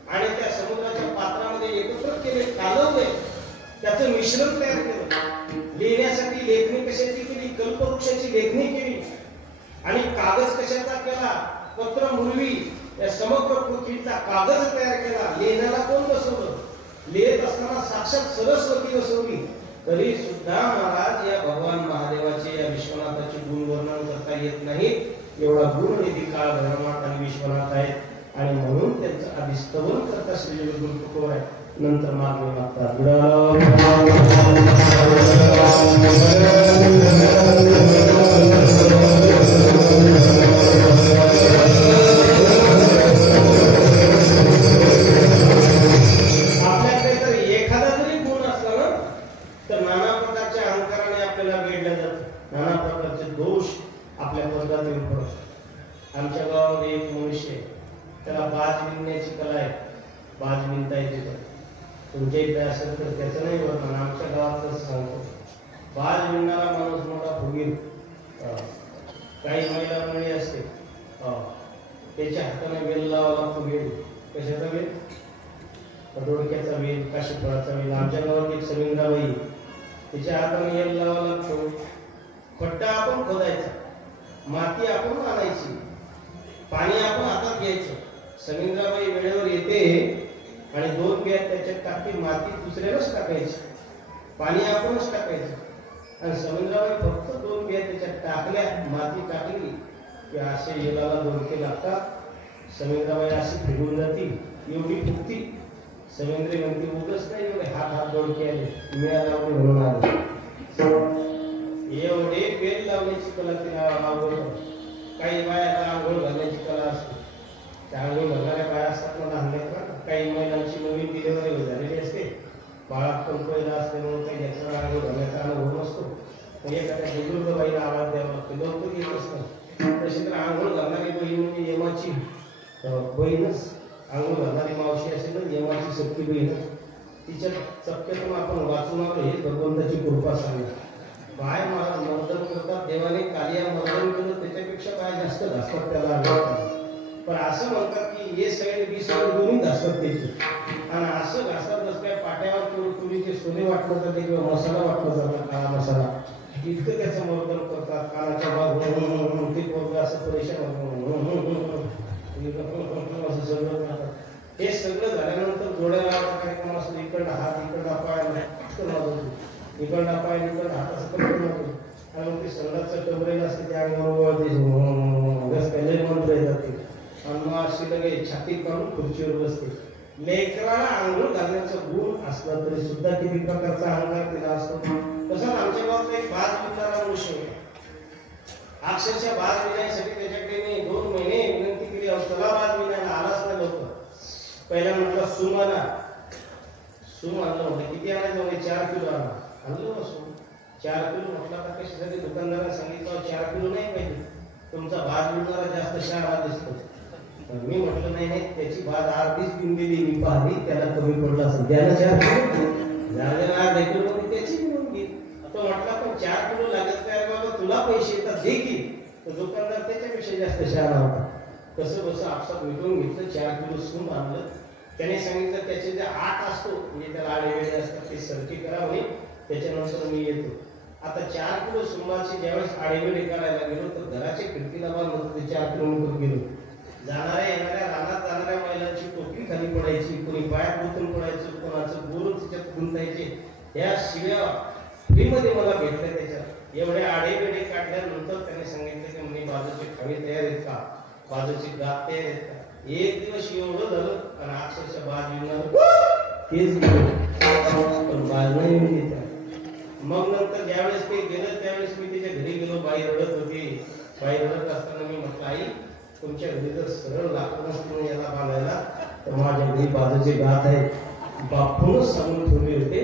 आणि त्या समुद्राच्या पात्रामध्ये एकत्र केले, कालवले, त्याचं मिश्रण तयार केलं. लिहिण्यासाठी लेखणी कशाची केली, कल्पवृक्षाची लेखणी केली. आणि कागद कशाचा केला, पत्र मुरवी, या समग्र पृथ्वीचा कागद तयार केला. लेण्याला कोण बसवलं, लिहित असताना साक्षात सरस्वती बसवली. तरी सुद्धा महाराज या भगवान महादेवाचे, या विश्वनाथाचे गुण वर्णन करता येत नाही. एवढा गुणनिधी काळ भैरवनाथ आणि विश्वनाथ आहेत. आणि म्हणून त्यांचं आधी स्तवन करता श्री गुरु तुकोर आहे, नंतर मागणी मागतात. आपल्याकडे जर एखादा जरी गुण असला ना तर नाना प्रकारच्या अहंकाराने आपल्याला वेढलं जातं. नाना प्रकारचे दोष आपल्या पदरात येऊन पडतात. आमच्या गावामध्ये एक मनुष्य आहे, त्याला बाज विणण्याची कला आहे. बाज विणता येते. तुमच्या इथे असेल तर त्याचं नाही वर्णन, आमच्या गावात सांगतो. बाज विणणारा माणूस मोठा फुगीर. काही महिला मंडळी असते, त्याच्या हाताने वेल लावा लागतो. वेल कशाचा वेल, डोळक्याचा वेल, काशीफळाचा वेल. आमच्या गावात एक सविंद्राबाई, तिच्या हाताने वेल लावा लागतो. खड्डा आपण खोदायचा, माती आपण आणायची, पाणी आपण हातात घ्यायचं. सविंद्राबाई वेळेवर येते आणि 2 बिया त्याच्यात टाकते, माती दुसऱ्यालाच टाकायची, पाणी आपणच टाकायचं. आणि सविंद्राबाई फक्त 2 बिया त्याच्यात टाकल्या, माती टाकली की असे येलाला दोडके लागतात. सविंद्राबाई अशी फिरून जाती, एवढी फुगती. सविंद्री म्हणते उगच नाही एवढे हात दोडके आले, मिळाला म्हणून आले. एवढे पेन लावण्याची कला तिला आवडत. काही बायाला आंघोळ घालण्याची कला असते. त्या आंघोळ घालणाऱ्या बाया असतात ना लहान लेकरं. काही महिलांची नवीन डिलिव्हरी झालेली असते, बाळात पण पहिला असल्यामुळे काही लेकराला आंघोळ घालण्याचा अनुभव नसतो. एखाद्या बुजुर्ग बाईला आवाज द्यावा लागतो, लवकर येत असतं. तशी तर आंघोळ घालणारी बहीण म्हणजे यमाची बहीणच. आंघोळ घालणारी मावशी असेल ना यमाची सक्की बहीणच. तिच्या चपक्यातून आपण वाचून आलो हे भगवंताची कृपा सांगा. बाय मला मर्दन करतात, देवाने कालिया मर्दन केलं त्याच्यापेक्षा बाय जास्त घासतात त्याला. पण असं म्हणतात की हे साईड बी साईड दोन्ही घासतात त्याची. आणि असं घासतात जसं काय पाट्यावर तुरीचे सोने वाटलं जाते किंवा मसाला वाटला जातो, काळा मसाला, इतकं त्याचं मर्दन करतात. कानाच्या भाग ते पोरग असं परेशान असं सगळं करतात. हे सगळं झाल्यानंतर जोड्याला कार्यक्रम असतो. इकडं हात इकडला पाय इकडला पाय इकडला हात असं करत नव्हतं. आणि मग ते संघाचं टबरेल असते त्या अंगावर मंत्र येतात ते. आणि मग अशी लगे छाती काढून खुर्चीवर बसते. लेकराला आंघोळ घालण्याचा गुण असला तरी सुद्धा किती प्रकारचा अहंकार तिला असतो. तसंच आमच्या गावात एक भात विकणारा मनुष्य आहे. अक्षरशः भात विकण्यासाठी त्याच्याकडे मी 2 महिने विनंती केली, चला भात विकायला आलाच नाही लवकर. पहिला म्हटलं सूम आणा. सूम आणलं म्हणजे किती आणायचं म्हणजे 4 किलो आणा. आणलं सूम 4 किलो. म्हटलं आता कशासाठी दुकानदाराने सांगितलं 4 किलो नाही पाहिजे, तुमचा भात विकणारा जास्त शहाणा दिसतो. मी म्हटलं नाही नाही, त्याची भात अर्धीच पिऊन दिली मी पाहिली, त्याला कमी पडला असेल, त्याला 4 किलो झालेला देखील त्याची मिळून घे. तो म्हटला पण 4 किलो लागत काय बाबा, तुला पैसे येतात दे की. तर दुकानदार त्याच्यापेक्षा जास्त शहाणा होता. कसं बसं आपसात मिटवून घेतलं, 4 किलो सूम आणलं. त्याने सांगितलं त्याचे जे 8 असतो म्हणजे त्याला आडेवेळे असतात ते सरकी करा म्हणे, त्याच्यानंतर मी येतो. आता 4 किलो सुमाचे ज्यावेळेस आडेवेळे करायला गेलो तर घराच्या खिडकीला बांधून ते 4 किलोमीटर गेलो. जाणाऱ्या येणाऱ्या रानात जाणाऱ्या महिलांची टोपी खाली पडायची, कोणी पायात गुंतून पडायचं, कोणाचं बोरून तिच्यात गुंतायचे. या शिव्या फ्रीमध्ये मला भेटल्या. त्याच्यात एवढे आडेवेळे काढल्यानंतर त्याने सांगितलं की म्हणे बाजूचे खावे तयार आहेत का, बाजूची गात तयार आहेत का. एक दिवस एवढं झालं आणि अक्षरशः बाज येणार तेच पण बाज नाही येत. मग नंतर ज्यावेळेस ते गेलं त्यावेळेस मी तिच्या घरी गेलो. बाई रडत होती. बाई रडत असताना मी म्हटलं आई तुमच्या घरी जर सरळ लाकूड नसतं याला बांधायला तर माझ्या घरी बाजूचे गात आहे, बापूनच सांगून ठेवले होते.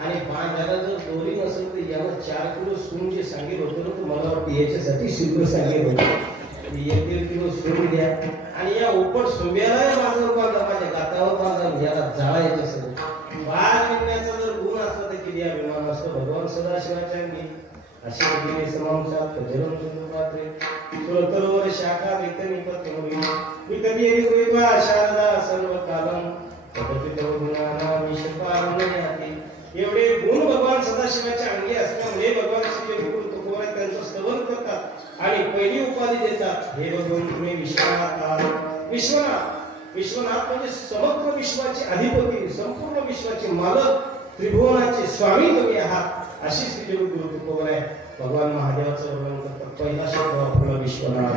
आणि बांधायला जर दोरी नसेल तर याला 4 किलो सून जे सांगेल होतं ना, तर मला वाटतं याच्यासाठी शुल्क सांगेल होतं. 1-1.5 किलो सून द्या आणि या उपट सोब्याला माझ्यावर बांधा, माझ्या गातावर बांधा, याला जाळा याच्यासाठी. बाळ विकण्याचा जर गुण असला तर किती अभिमान असतो. भगवान सदाशिवाच्या अंगी अशी दिने समांसात जलम चंद्रपात्रे सुरतरोवर शाखा विकनी पत्नी विकनी विकवा शारदा सर्व कालम तपतित गुणाना विषपारण्याती. एवढे गुण भगवान सदाशिवाच्या अंगी असल्यामुळे भगवान श्री गुरु तुकोबाई त्यांचं स्तवन करतात आणि पहिली उपाधी देतात, हे भगवान तुम्ही विश्वनाथ आहात. विश्वनाथ, विश्वनाथ म्हणजे समग्र विश्वाचे अधिपती, संपूर्ण विश्वाचे मालक, त्रिभुवनाचे स्वामी तुम्ही आहात. अशी श्री गुरु तुकोबाई भगवान महादेवाचं वर्णन करतात. पहिला शब्द वापरला विश्वनाथ.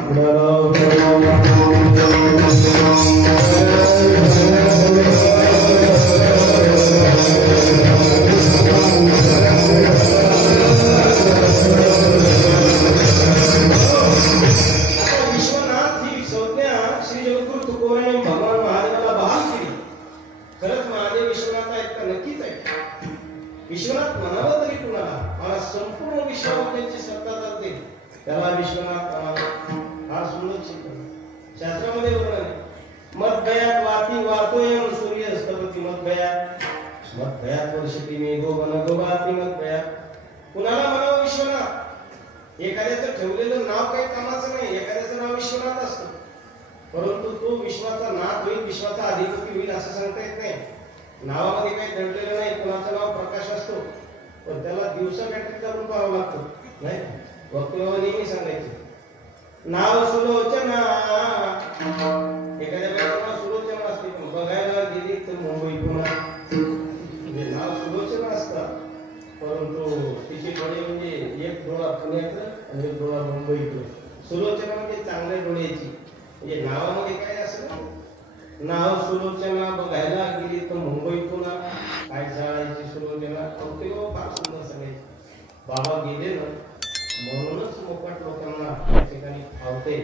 विश्वनाथ ही संज्ञा श्री जगद्गुरु तुकोबाराने भगवान महादेवाला बहाल केली. खरंच महादेव विश्वनाथ आहेत का? नक्कीच आहे. विश्वनाथ म्हणावं तरी कुणाला, मला संपूर्ण विश्वावर त्यांची सत्ता चालते त्याला विश्वनाथ हा सुंदर शास्त्रामध्ये वर्णन आहे. मदभयात वाती वातोयम सूर्य स्तवती मदभयात, मदभयात वर्षती मेघो वनगो वाती मदभयात. कुणाला म्हणावं विश्वनाथ? एखाद्याचं ठेवलेलं नाव काही कामाचं नाही. एखाद्याचं नाव विश्वनाथ असतं, परंतु तो विश्वाचा नाथ होईल, विश्वाचा अधिपती होईल असं सांगता येत नाही. नावामध्ये काही दडलेलं नाही. कुणाचं नाव प्रकाश असतो पण त्याला दिवसा बॅटरी करून पाहावं लागतं नाही. वक्तव्य नेहमी सांगायचे नाव सुलोचना. एखाद्या नाव सुलोचना असते पण बघायला गेली तर मुंबई पुन्हा म्हणजे नाव सुलोचना असतात, परंतु तिचे डोळे म्हणजे एक डोळा पुण्याचं आणि एक डोळा मुंबईचं. सुलोचना म्हणजे चांगल्या डोळ्याची, म्हणजे नावामध्ये काय असं नाव सुलोचना बघायला गेली तर मुंबई पुन्हा काय जाळायची सुलोचना. फार सुंदर सांगायची. बाबा गेले ना म्हणूनच मोकाट लोकांना त्या ठिकाणी फावते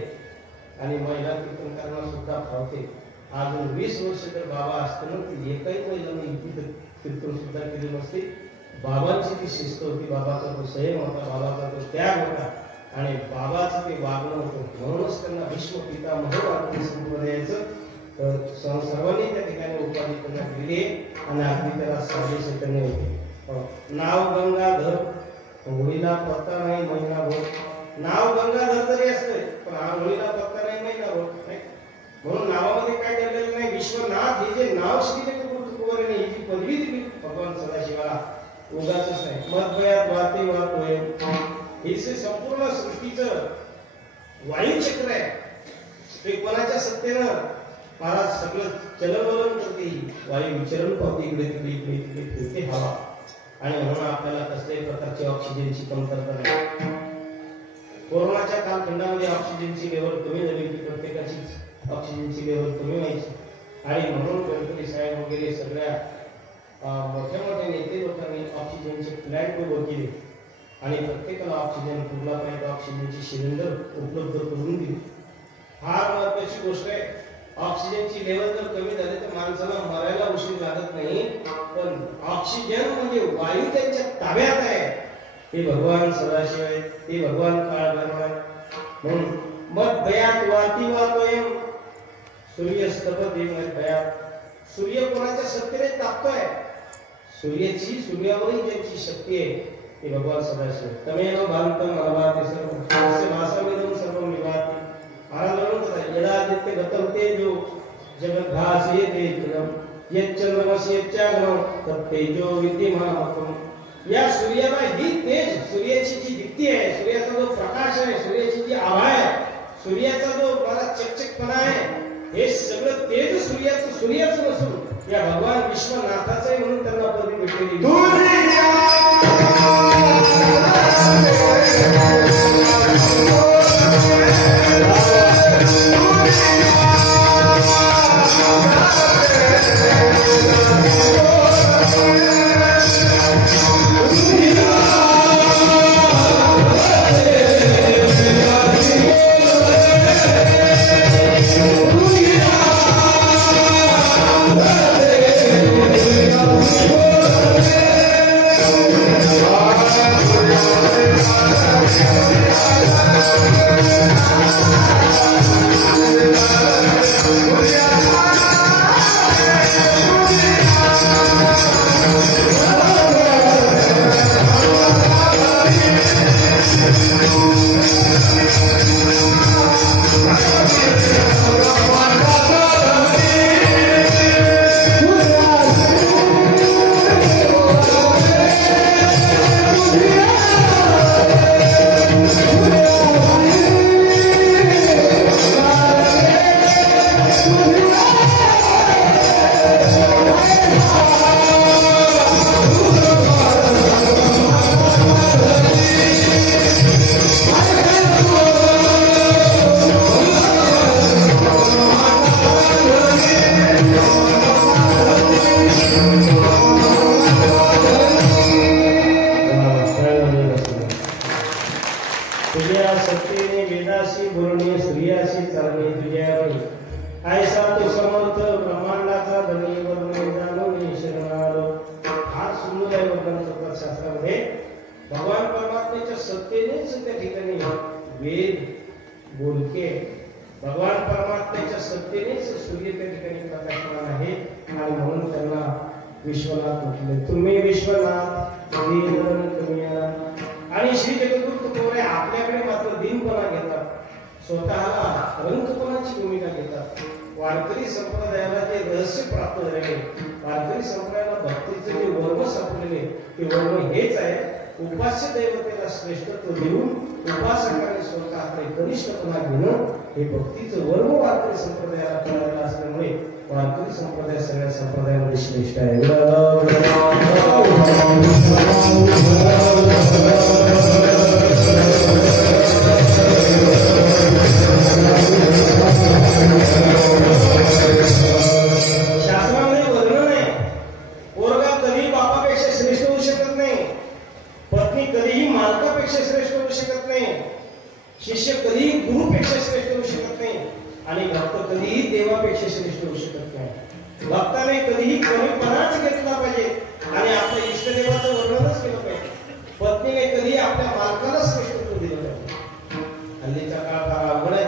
आणि महिला कीर्तनकारांना सुद्धा फावते. अजून 20 वर्ष जर बाबा असते ना ती एकही महिलांनी इतकी कीर्तन सुद्धा केली नसते. बाबांची ती शिस्त होती, बाबाचा तो संयम होता, बाबाचा तो त्याग होता आणि बाबाचं ते वागणं होतं. म्हणूनच त्यांना भीष्म पितामह वारकरी संप्रदायाचं सर्वांनी त्या ठिकाणी उपाधी त्यांना दिली आणि अगदी त्याला साधे चैतन्य होते. नाव गंगाधर होळीला पत्ता नाही महिनाभर. नाव गंगाधर तरी असते पण होळीला पत्ता नाही महिनाभर नाही. म्हणून नावामध्ये काय ठरलेलं नाही. विश्वनाथ हे जे नाव श्री कुमार ही जी पदवी दिली भगवान सदाशिवाला उगाच नाही. मधवयात वाते वातोय हे संपूर्ण सृष्टीचं वायुचक्र आहे. ते कोणाच्या सत्तेनं महाराज सगळं चलनवलन करते. वायू विचरण पावते, इकडे तिकडे इकडे तिकडे फिरते हवा. आणि म्हणून आपल्याला कसल्याही प्रकारची ऑक्सिजनची कमतरता नाही. कोरोनाच्या कालखंडामध्ये ऑक्सिजनची लेवल कमी झाली की प्रत्येकाची ऑक्सिजनची लेवल कमी व्हायची. आणि म्हणून गडकरी साहेब वगैरे सगळ्या मोठ्या मोठ्या नेते लोकांनी ऑक्सिजनचे प्लॅन्ट उभे केले आणि प्रत्येकाला ऑक्सिजन पुरला पाहिजे ऑक्सिजनची सिलेंडर उपलब्ध करून दिली. फार महत्वाची गोष्ट आहे. ऑक्सिजनची लेवल जर कमी झाली तर माणसाला मरायला उशीर लागत नाही. पण ऑक्सिजन म्हणजे वायू त्यांच्या ताब्यात आहे. हे भगवान सदाशिव आहेत, ते भगवान काळभैरव आहेत. म्हणून मत भयात वाती वातोय सूर्यस्तपती मत भयात. सूर्य कोणाच्या सत्तेने तापतोय. सूर्यावरही ज्यांची शक्ती आहे ते भगवान सदाशिव. तमेव भांतम अलवाति सर्व तस्य भासमिदं सर्वं विभाति. महाराज म्हणतात यदादित्य गतं तेजो जगद्भासये तेजो यच्चंद्रमसि यच्चाग्नौ तत्तेजो विद्यमानम्. या सूर्याला ही तेज, सूर्याची जी दीप्ती आहे, सूर्याचा जो प्रकाश आहे, सूर्याची जी आभा आहे, सूर्याचा जो बरा चकचकपणा आहे, हे सगळं तेज सूर्याचं नसून या भगवान विश्वनाथाचं आहे. म्हणून त्यांना पदवी भेटलेली. विश्वनाथ म्हटले. तुम्ही विश्वनाथ आणि श्री जगद्गुरु तुकोबराय आपल्याकडे मात्र दीनपणा घेतात, स्वतःला रंगपणाची भूमिका घेतात. वारकरी संप्रदायाला ते रहस्य प्राप्त झालेले, वारकरी संप्रदायाला भक्तीचे जे वर्म सापडलेले ते वर्म हेच आहे. उपास्य दैवतेला श्रेष्ठत्व देऊन उपासकाने स्वतःकडे कनिष्ठपणा घेणं हे भक्तीचं वर्म वारकरी संप्रदायाला कळालेलं असल्यामुळे वारकरी संप्रदाय सगळ्या संप्रदायामध्ये श्रेष्ठ आहे. शास्त्रामध्ये वर्णन आहे, पोरगा कधी बापापेक्षा श्रेष्ठ होऊ शकत नाही, पत्नी कधीही मालकापेक्षा श्रेष्ठ होऊ शकत नाही. भक्त कधीही देवापेक्षा श्रेष्ठ होऊ शकत नाही. भक्ताने कधीही कमीपणाच घेतला पाहिजे आणि आपल्या इष्टदेवाचं वर्णनच केलं पाहिजे. पत्नीने कधी आपल्या मालकाला श्रेष्ठत्व दिलं पाहिजे. हल्लीचा काळ फार अवघड आहे.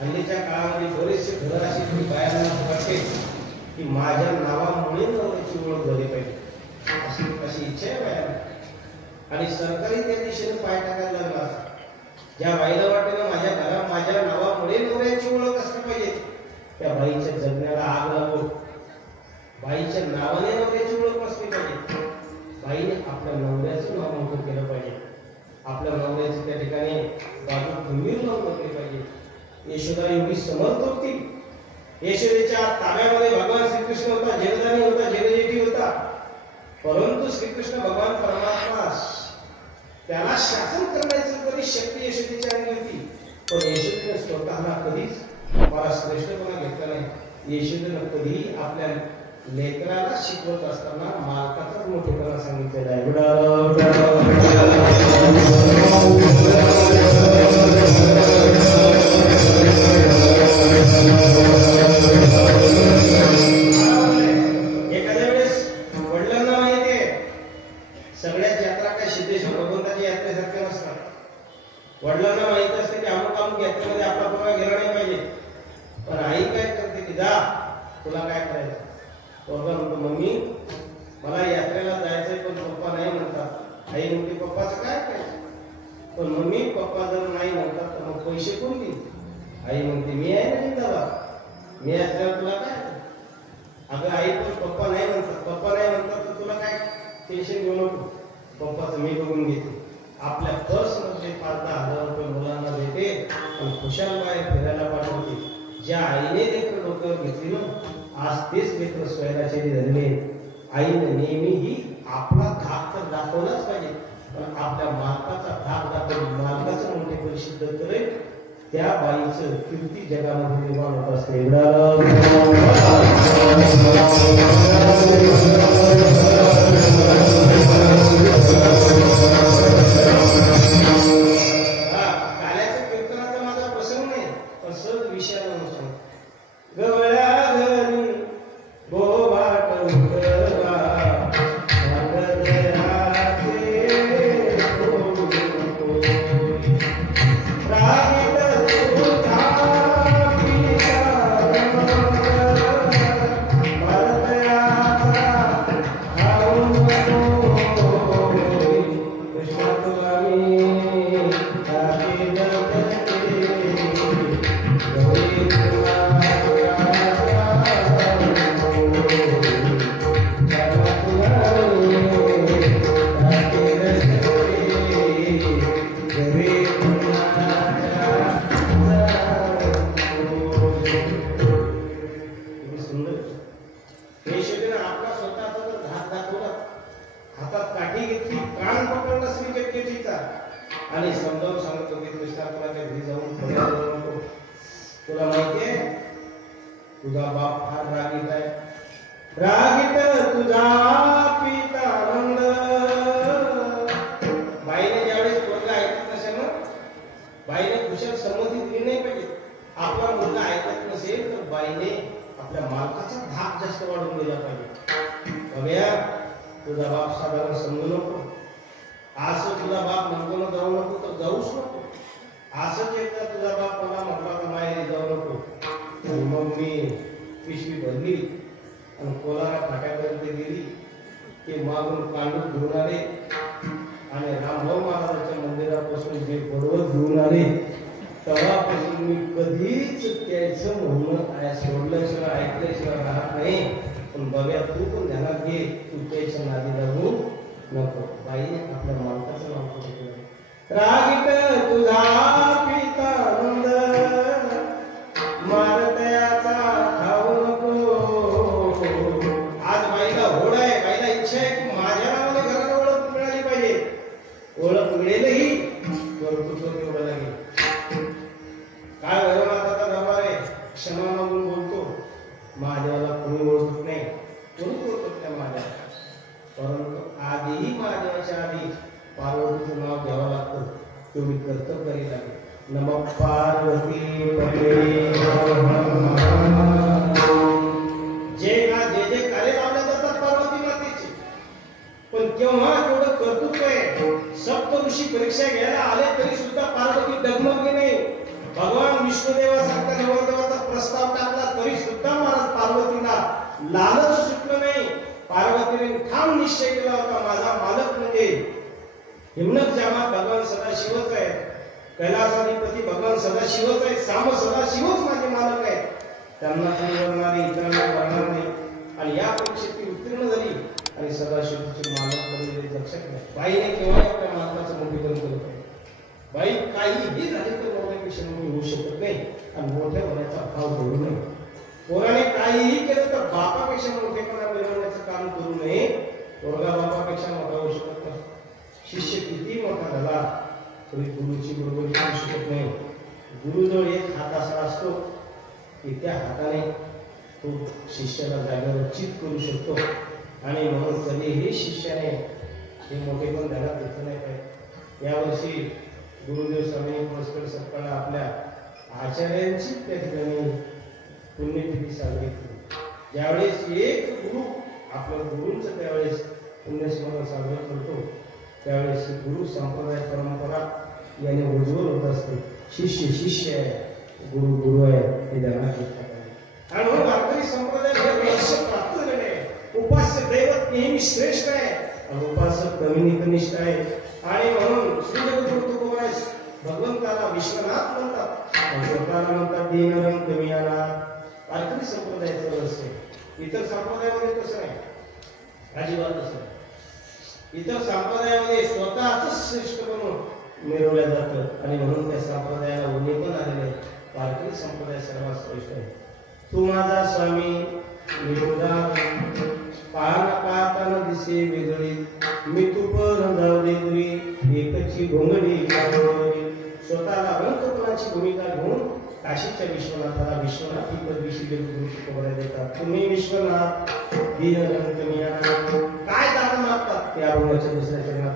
हल्लीच्या काळामध्ये बरेचसे घरं अशी तुम्ही बायांना वाटते की माझ्या नावामुळे नवऱ्याची ओळख झाली पाहिजे अशी इच्छा आहे बायांना. आणि सरकारी त्या दिशेने पाय टाकायला लागला. ज्या बाईला वाटते ना माझ्या नावामुळे नवऱ्याची ओळख असली पाहिजे, त्या बाईच्या जगण्याला आग लागो. बाईच्या नावाने नवऱ्याची ओळख असली पाहिजे. बाईने आपल्या नवऱ्याचं नाव मोठं केलं पाहिजे. आपल्या नवऱ्याची त्या ठिकाणी बाजू खंबीर लावून बघली पाहिजे. यशोदा एवढी समर्थ होती. यशोदेच्या ताब्यामध्ये भगवान श्रीकृष्ण होता, जगदानी होता, जगजेठी होता. परंतु श्रीकृष्ण भगवान परमात्मा त्याला शासन करण्याची कधी शक्ती यशोदेच्या अंगी होती. पण यशोदेने स्वतःला कधीच मला श्रेष्ठपणा घेतला नाही. यशोदेने कधीही आपल्या लेकराला शिकवत असताना मालकाचाच मोठेपणा सांगितलेला आहे. एखाद्या वेळेस वडिलांना माहितीये सगळ्याच यात्रा काय सिद्धेश्वर भगवंताच्या यात्रेसारख्या नसतात. वडिलांना माहित असते की अमुक यात्रेमध्ये आपला पोरगा गेला नाही पाहिजे. पण आई काय करते की जा तुला काय करायचं. पोरगा म्हणतो मम्मी मला यात्रेला जायचंय पण पप्पा नाही म्हणतात. आई म्हणते पप्पाचं काय करायचं. पण मम्मी पप्पा जर नाही म्हणतात तर मग पैसे कोण देईल. आई म्हणते मी आहे ना जिंदाबाद, मी असल्यावर तुला काय. अगं आई पण पप्पा नाही म्हणतात तर तुला काय टेन्शन घेऊ नको, पप्पाचं मी बघून घेते. आपल्या पर्स मध्ये 5-10 रुपये मुलांना देते आणि खुशाल बाहेर फिरायला पाठवते. ज्या आईने लेकर डोक्यावर घेतली ना आज तेच लेकर स्वयंपाकाचे धरले. आईने नेहमी ही आपला धाक तर दाखवलाच पाहिजे पण आपल्या मालकाचा धाक दाखवून मालकाचं मोठे परिसिद्ध करेल. त्या बाईचं कीर्ती जगामध्ये निर्माण होत असते. काल्याच्या कीर्तनाचा माझा प्रसंग नाही पण सहज विषयाला नसतो. गवळ्या घरी बोबाट आणि समजावून सांगत होते कृष्णाच्या घरी जाऊन नको. तुला माहितीये तुझा बाप फार रागीट आहे. रागीट तुझा पिता आनंद. बाईने ज्यावेळेस पोरगा ऐकत नसेल ना बाईने कुशल संमती दिली नाही पाहिजे. आपला मुलगा ऐकत नसेल तर बाईने आपल्या मालकाचा धाक जास्त वाढवून दिला पाहिजे. बघ्या तुझा बाप साधारण समजू नको. असं तुझा बाप म्हणतो ना जाऊ नको तर जाऊच नको. असंच एकदा तुझा बाप मला म्हटला तर माहेरी जाऊ नको. मग मी पिशवी भरली आणि कोलारा फाट्यापर्यंत गेली. ते मागून कांडून घेऊन आले आणि रामभाऊ महाराजांच्या मंदिरापासून जे बडवत घेऊन आले तेव्हापासून मी कधीच त्याचं म्हणणं सोडल्याशिवाय ऐकल्याशिवाय राहत नाही. पण बघ्या तू पण ध्यानात घे तू त्याच्या नादी लागू नको. बाईने आपल्या मालकाचं नाव केलं. रागीट तुझा पिता आनंद मारतयाचा खाऊ नको. आज बाईला होड आहे. बाईला इच्छा आहे की माझ्या नावाने घराला ओळख मिळाली पाहिजे. ओळख मिळेलही कर्तृत्व तेवढं लागेल. काय भैरवनाथाचा दरबार आहे. क्षमा मागून बोलतो. महादेवाला कोणी ओळखत नाही. कोणी ओळखत नाही महादेवाला. परंतु आधीही महादेवाच्या आधी पार्वतीचं नाव घ्यावं लागतं. तेवढी कर्तव्य लागेल. नमः पार्वती लालच सुटलं नाही. पार्वतीने ठाम निश्चय केला होता, माझा मालक म्हणजे हिम्मत जामा भगवान सदाशिवच आहे, कैलासाधिपती भगवान सदाशिवच आहे, साम सदाशिवच माझे मालक आहे. त्यांना तुम्ही वरणारे, इतरांना वरणार नाही. आणि या परीक्षेत ती उत्तीर्ण झाली आणि सदाशिवचे मालक बनले. लक्षात घ्या, बाईने केव्हा आपल्या मालकाचं मोठेपण केलं पाहिजे. बाई काहीही झाले तर मोठ्यापेक्षा मोठी होऊ शकत नाही आणि मोठ्या होण्याचा भाव करू नये. पोराने काहीही केलं तर बापापेक्षा मोठेपणा मिळवण्याचं काम करू नये. पोरगा बापापेक्षा मोठा होऊ शकत नाही. शिष्य किती मोठा झाला तरी गुरुची बरोबरी करू शकत नाही. गुरुजवळ एक हात असा असतो की त्या हाताने तो शिष्याला जागेवर चित करू शकतो. आणि म्हणून कधीही शिष्याने हे मोठेपण ध्यानात घेतलं नाही पाहिजे. यावर्षी गुरुदेव स्वामी पुरस्कार सत्काराला आपल्या आचार्यांची त्या ठिकाणी पुण्यतिथी साजरी केली. ज्यावेळेस एक गुरु आपल्या गुरूंचं त्यावेळेस पुण्यस्मरण साजरं करतो त्यावेळेस गुरु संप्रदाय परंपरा याने उज्ज्वल होत असते. शिष्य शिष्य आहे, गुरु गुरु आहे हे ध्यानात घेतलं पाहिजे. आणि म्हणून वारकरी संप्रदाय रहस्य प्राप्त झालेले आहे. उपास्य दैवत नेहमी श्रेष्ठ आहे आणि उपासक कमी कनिष्ठ आहे. आणि म्हणून श्री जगद्गुरु तुकोबाराज भगवंताला विश्वनाथ म्हणतात, स्वतःला म्हणतात दीनरंग कमियानाथ. वारकरी संप्रदायाचं रहस्य. इतर संप्रदायामध्ये तसं नाही, अजिबात तसं नाही. इतर संप्रदायामध्ये स्वतःच श्रेष्ठ म्हणून मिरवलं जातं आणि म्हणून त्या संप्रदायाला उणे पण आलेले आहे. वारकरी संप्रदाय सर्वात श्रेष्ठ आहे. तू माझा स्वामी निरोधा पाहन पाहताना दिसे वेगळी, मी तू पण जावली दुरी एकची घोंगडी. स्वतःला रंगपणाची भूमिका घेऊन काशीच्या विश्वनाथाला विश्वनाथ ही पदविशी गुरु तुकोबाराज देतात. तुम्ही विश्वनाथ दीनरंग कमियानाथ काय दान मागतात त्या अभंगाच्या दुसऱ्या चरणात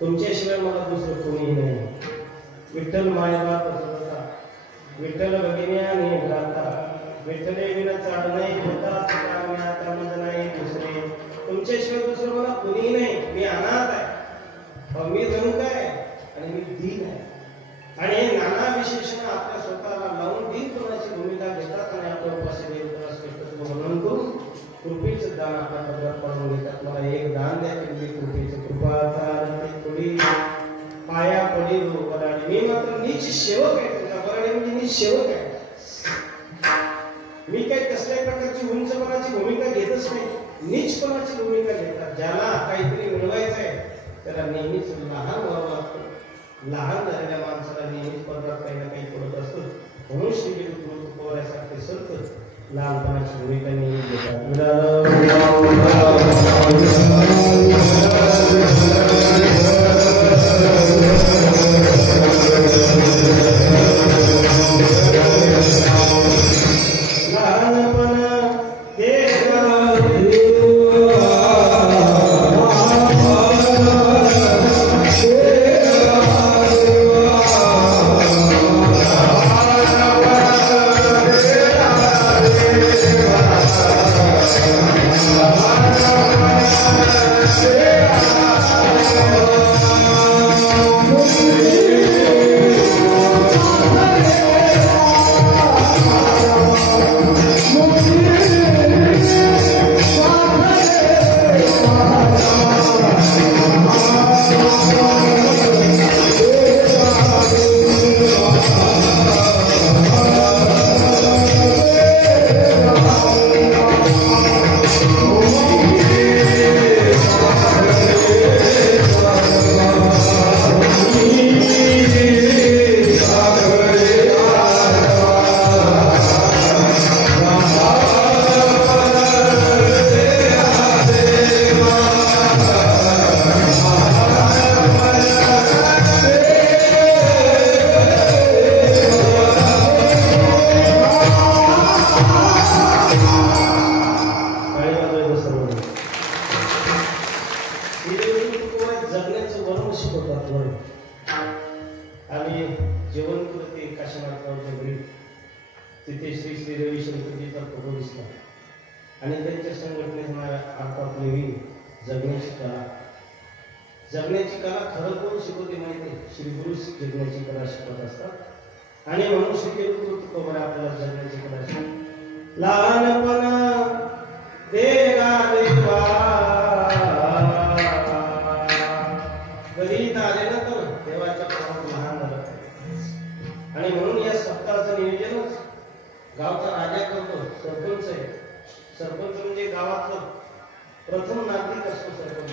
तुमच्याशिवाय मला दुसरं कोणीही नाही. विठ्ठल मायबाप होता, विठ्ठल भगिन्याने गाता, विठ्ठले विना चाड नाही होता, आता मज नाही दुसरे. तुमच्याशिवाय दुसरं मला कोणीही नाही. मी अनाथ आहे, मी धनुक आहे आणि मी दीन आहे. आणि नाना विशेषण आपल्या स्वतःला लावून दीनपणाची भूमिका घेतात आणि आपल्या उपाशी देवताला श्रेष्ठत्व म्हणून करून कृपेचं दान आपल्या पदरात पाडून घेतात. मला एक दान द्या की मी कृपेचं कृपाचा थोडी पाया पडी बराडे. मी मात्र नीच सेवक आहे तुमचा. बराडे म्हणजे नीच सेवक आहे. मी काही कसल्याही प्रकारची उंचपणाची भूमिका घेतच नाही, नीचपणाची भूमिका घेतात. ज्याला काहीतरी मिळवायचं आहे त्याला नेहमीच लहान व्हावं लागतं. लहान झालेल्या माणसाला नेहमीच पदरात काही ना काही पडत असतं. म्हणून लहानपणाची भूमिका नेहमी घेतात. तिथे श्री श्री रविशंकरजीचा फोटो दिसला आणि त्यांच्या संघटनेत अर्थात नवीन जगण्याची कला खरं कोण शिकवते माहिती आहे? श्री गुरु जगण्याची कला शिकवत असतात आणि म्हणून शिकेल तुकोबरा आपल्याला जगण्याची कला शिकवते. लहानपणा देगा देवा गणित आले ना तर देवाच्या प्रमाणात लहान झालं आणि म्हणून या सप्ताहाचं नियोजनच गावचा राजा करतो. सरपंच आहे. सरपंच म्हणजे गावातलं प्रथम नागरिक असतो सरपंच.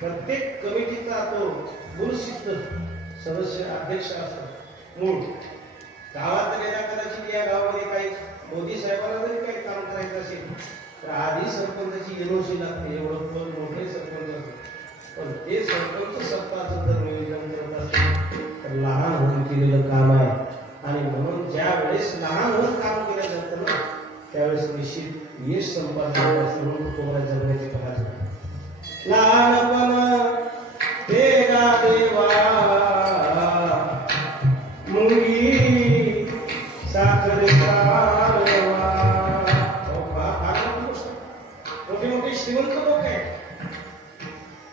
प्रत्येक कमिटीचा तो गुरुशिस्त सदस्य अध्यक्ष असतो. मूळ गावात गेला कदाचित या गावामध्ये काही मोदी साहेबांना जरी काही काम करायचं असेल तर आधी सरपंचाची एनओसी लागते. एवढं पद मोठे सरपंच असतो. पण ते सरपंच सप्ताहाचं जर नियोजन करत असेल तर लहान होऊन केलेलं काम आहे आणि म्हणून ज्या वेळेस लहान होऊन काम केलं जातं ना त्यावेळेस निश्चित यश संपादन म्हणून तुम्हाला जगण्याचे कला. लहानपणा देगा देवा मुंगी साखर मोठे मोठे श्रीमंत लोक आहेत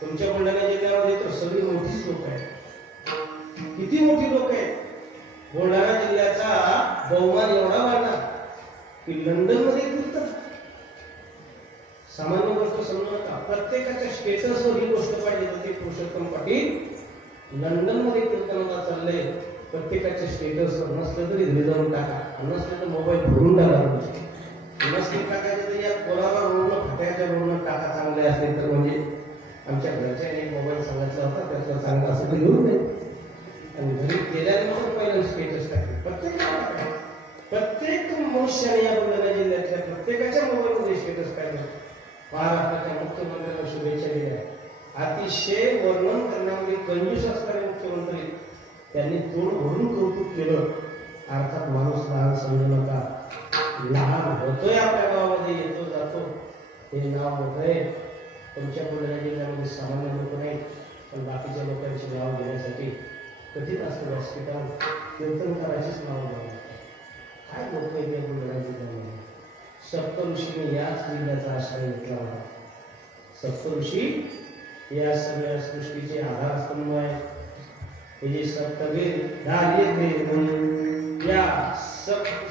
तुमच्या बुलढाणा जिल्ह्यामध्ये तर सगळी मोठीच लोक आहेत. किती मोठी लोक आहेत. बुलढाणा जिल्ह्याचा बहुमान एवढा वाढला की लंडन मध्ये फिरतात. सामान्य गोष्ट समजू नका. प्रत्येकाच्या स्टेटसवर ही गोष्ट पाहिजे होती. पुरुषोत्तम पाटील लंडन मध्ये कीर्तनाला चालले. प्रत्येकाच्या स्टेटसवर नसलं तरी घरी जाऊन टाका. नसलं तर मोबाईल भरून टाका. नसतील टाकायचं तर या कोणाला रोडनं फट्याच्या रोडनं टाका. चांगले असले तर म्हणजे आमच्या घरच्याने मोबाईल सांगितला होता त्याचा चांगला असं तर घेऊन नये आणि घरी गेल्यानंतर पहिलं स्टेटस टाकले. प्रत्येक मनुष्याने या बुलढाणा जिल्ह्यातल्या प्रत्येकाच्या मोबाईलमध्ये स्टेटस पाहिजे. महाराष्ट्राच्या मुख्यमंत्र्यांना शुभेच्छा दिल्या. अतिशय वर्णन करण्यामध्ये कंजूस असणारे मुख्यमंत्री त्यांनी तोंड भरून कौतुक केलं. अर्थात माणूस लहान समजू नका. लहान होतोय आपल्या गावामध्ये येतो जातो हे नाव मोठं आहे. तुमच्या बुलढाणा जिल्ह्यामध्ये सामान्य लोक नाहीत पण बाकीच्या लोकांची नाव घेण्यासाठी कधीच असतं व्यासपीठावर कीर्तनकाराचीच नाव घ्यावं. काय लोक आहे त्या बुलढाणा जिल्ह्यामध्ये. सप्तऋषीने याच जिल्ह्याचा आश्रय घेतला होता. सप्तऋषी या सगळ्या सृष्टीचे आधारस्तंभ आहे. हे जे सप्तवेद या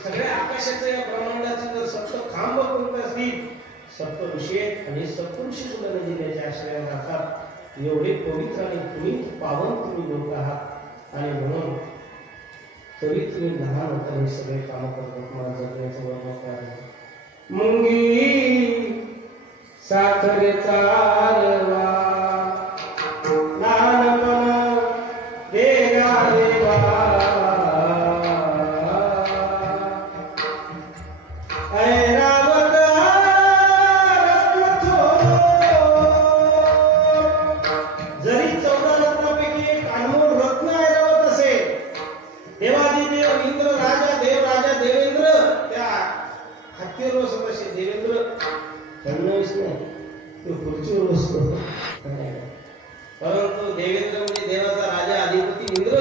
सगळ्या आकाशाचं या ब्रह्मांडाचे जर सप्त खांब कोणते असतील सप्त ऋषी आहेत आणि सप्त ऋषी बुलढाणा जिल्ह्याच्या आश्रयावर राहतात. एवढे पवित्र आणि पुनीत पावन तुम्ही लोक आहात आणि म्हणून तरी तुम्ही लहान होता हे सगळे काम करतात. मला जगण्याचं वर्णन करा. मुंगी साखरेचा रवा लहानपणा देगा देवा हत्तीवर बसत असे देवेंद्र फडणवीस नाही, तो खुर्चीवर बसतो. परंतु देवेंद्र म्हणजे देवाचा राजा अधिपती इंद्र,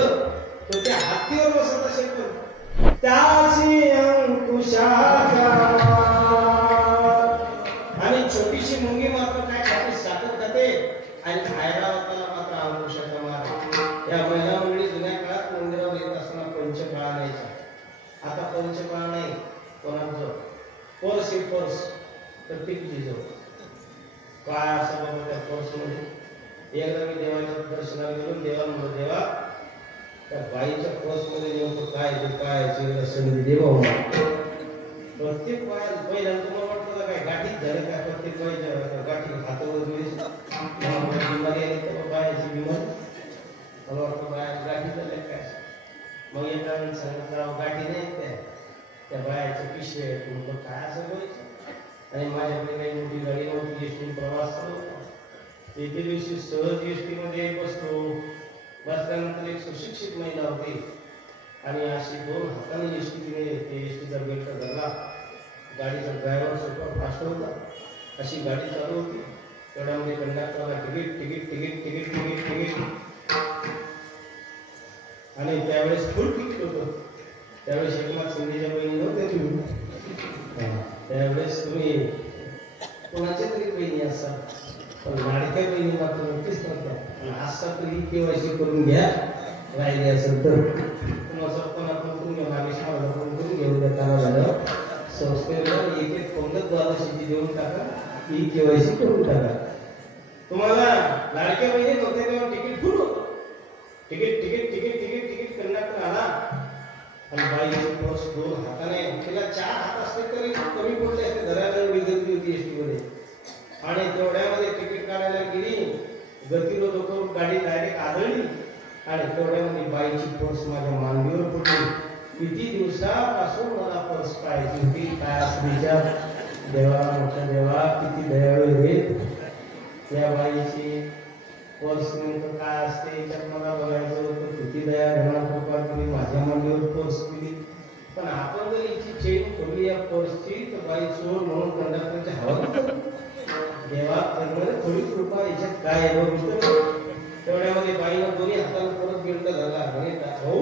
तो त्या हत्तीवर बसत असेल. पण त्यासी अंकुशाचा आणि छोटीशी मुंगी मात्र काय खाते, साखर खाते आणि खायला होताना मात्र अंकुशाचा मार. या महिला मंडळी जुन्या काळात मंदिरावर येत असताना पंचकाळा न्यायच्या. आता पंचकाळा नाही, कोणाचं पर्स आहे, पर्स तर टिकची जो काय असं बाबा त्या पर्स मध्ये. एकदा मी देवाच्या दर्शनाला गेलो, देवा म्हणून देवा त्या बाईच्या पर्स मध्ये नेमकं काय ते काय संधी देवा. प्रत्येक पहिल्या तुम्हाला वाटतं काय गाठीत झालं काय, प्रत्येक बाईच्या गाठी हातावर बायाची बिमारी मला वाटतं बाया गाठी झाल्या काय. मग एका सांगितलं गाठी नाही त्या बायाच्या पिशव्या आहेत, तुमचं काय असं बोलायचं. आणि माझ्याकडे काही मोठी गाडी नव्हती, एसटी प्रवास चालू होता. एके दिवशी सहज एसटी मध्ये बसतो. बसल्यानंतर एक सुशिक्षित महिला होती आणि अशी दोन हाताने एसटी तिने ते एसटीचा बेल्ट धरला. गाडीचा ड्रायव्हर सुपर फास्ट होता, अशी गाडी चालू होती. तेवढ्यामध्ये कंडक्टरला ticket ticket ticket ticket ticket ticket आणि त्यावेळेस फुल तिकीट होतं. त्यावेळेस एकनाथ शिंदेच्या बहिणी नव्हत्या तुम्ही, त्यावेळेस तुम्ही कोणाच्या तरी बहिणी असाल, पण लाडक्या बहिणी मात्र नक्कीच नव्हत्या. असा तरी केवायसी करून घ्या, राहिले असेल तर तुम्हाला पण आपण करून घ्या. मागे शाळा करून घेऊन द्या, त्याला झालं संस्थेला एक एक पंगत द्वादशीची देऊन टाका, ही केवायसी करून टाका. तुम्हाला लाडक्या बहिणी नव्हत्या तेव्हा तिकीट फुल होतं. Ticket ticket ticket ticket ticket conductor आला आणि बाईची पर्स दोन हाताने, तिला 4 हात असते तरी कमी पडले असते, धरायला एवढी गर्दी होती एसटी मध्ये. आणि तेवढ्यामध्ये तिकीट काढायला गेली, गतिरोध करून गाडी डायरेक्ट आदळली आणि तेवढ्यामध्ये बाईची पर्स माझ्या मांडीवर पडली. किती दिवसापासून मला पर्स पाहायची होती. काय असलीच्या देवा, मोठ्या देवा किती दयाळू रे. या बाईची पर्स नेमकं काय असते याच्यात मला बघायचं होतं. किती दया घरात कृपा केली, माझ्या मांडीवर पर्स केली. पण आपण जर हिची चेन खोली या पर्सची तर बाई चोर म्हणून कंडक्टरच्या हवा देवा करणारे थोडी कृपा याच्यात काय आहे बघितलं. तेवढ्यामध्ये बाईनं दोन्ही हाताला परत बेल्ट झाला. म्हणे भाऊ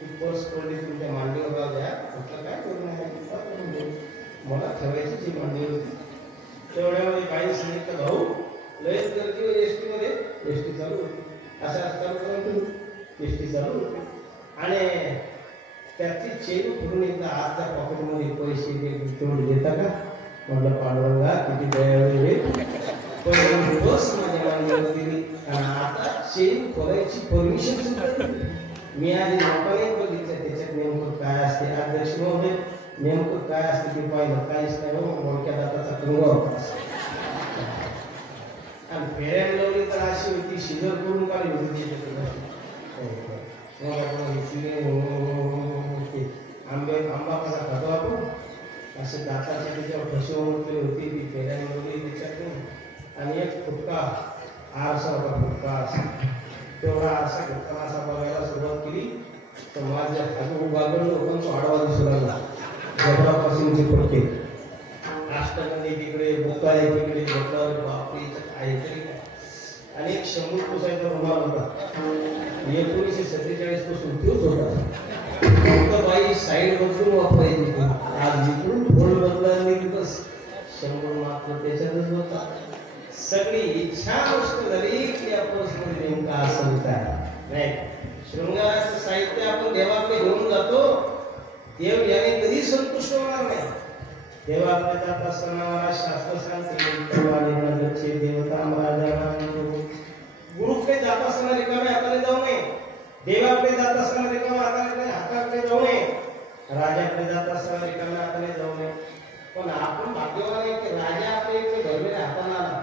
ती पर्स पडली तुमच्या मांडीवर राहू द्या. म्हटलं काय करू नये, मला ठेवायची जी मांडी होती. तेवढ्यामध्ये बाईने सांगितलं भाऊ लयच गर्दी होती एसटी मध्ये, एसटी चालू होती. असं असताना एसटी चालू होती आणि त्याची चेन करून एकदा आजच्या पॉकेटमध्ये पैसे तेवढे देता का. म्हटलं पांडुरंगा किती दयाळू रे, पण बस माझ्या मांडीवर दिली आणि आता चेन खोलायची परमिशन सुद्धा मी आधी लोकांनी बघितलं. त्याच्यात नेमकं काय असते अध्यक्ष महोदय, नेमकं काय असते ते पाहिलं. काहीच नाही हो, मोडक्या दाताचा कंगवा होता आणि फेऱ्यान लावली तर अशी होती शिजर करून काढली होती. आंबा कसा खातो आपण असे दाताच्या त्याच्यावर फसवणूक केली होती. ती फेऱ्यान लावली त्याच्यातून आणि एक फुटका आरसा होता. फुटका तेवढा आरसा घेताना असा बघायला सुरुवात केली तर माझ्या उभागड लोकांचा आडवा दिसू लागला. जबरापासूनचे फटके, राष्ट्रगंधी तिकडे, बोकाळे तिकडे, बोकावर बापरे आहे तरी काय. आणि एक 100 पुसायचा रुमाल होता. 1947 पासून तोच होता. फक्त बाई साईड बदलून वापरायची. आज जिकडून ढोल बदलायला बस 100 मात्र त्याच्यातच होता. सगळी इच्छा गोष्ट झाली की आपण नेमका असं काय नाही. शृंगाराचं साहित्य आपण देवाकडे घेऊन जातो, देव याने कधी संतुष्ट होणार नाही. देवाकडे जात असताना शास्त्र सांगते देवता गुरुकडे जात असताना रिकाम्या हाताने जाऊ नये, देवाकडे जात असताना रिकाम्या हाताकडे जाऊ नये, राजाकडे जात असताना रिकाम्या हाताने जाऊ नये. पण आपण भाग्यवान आहे की राजा आपले घरलेल्या हाताने आला.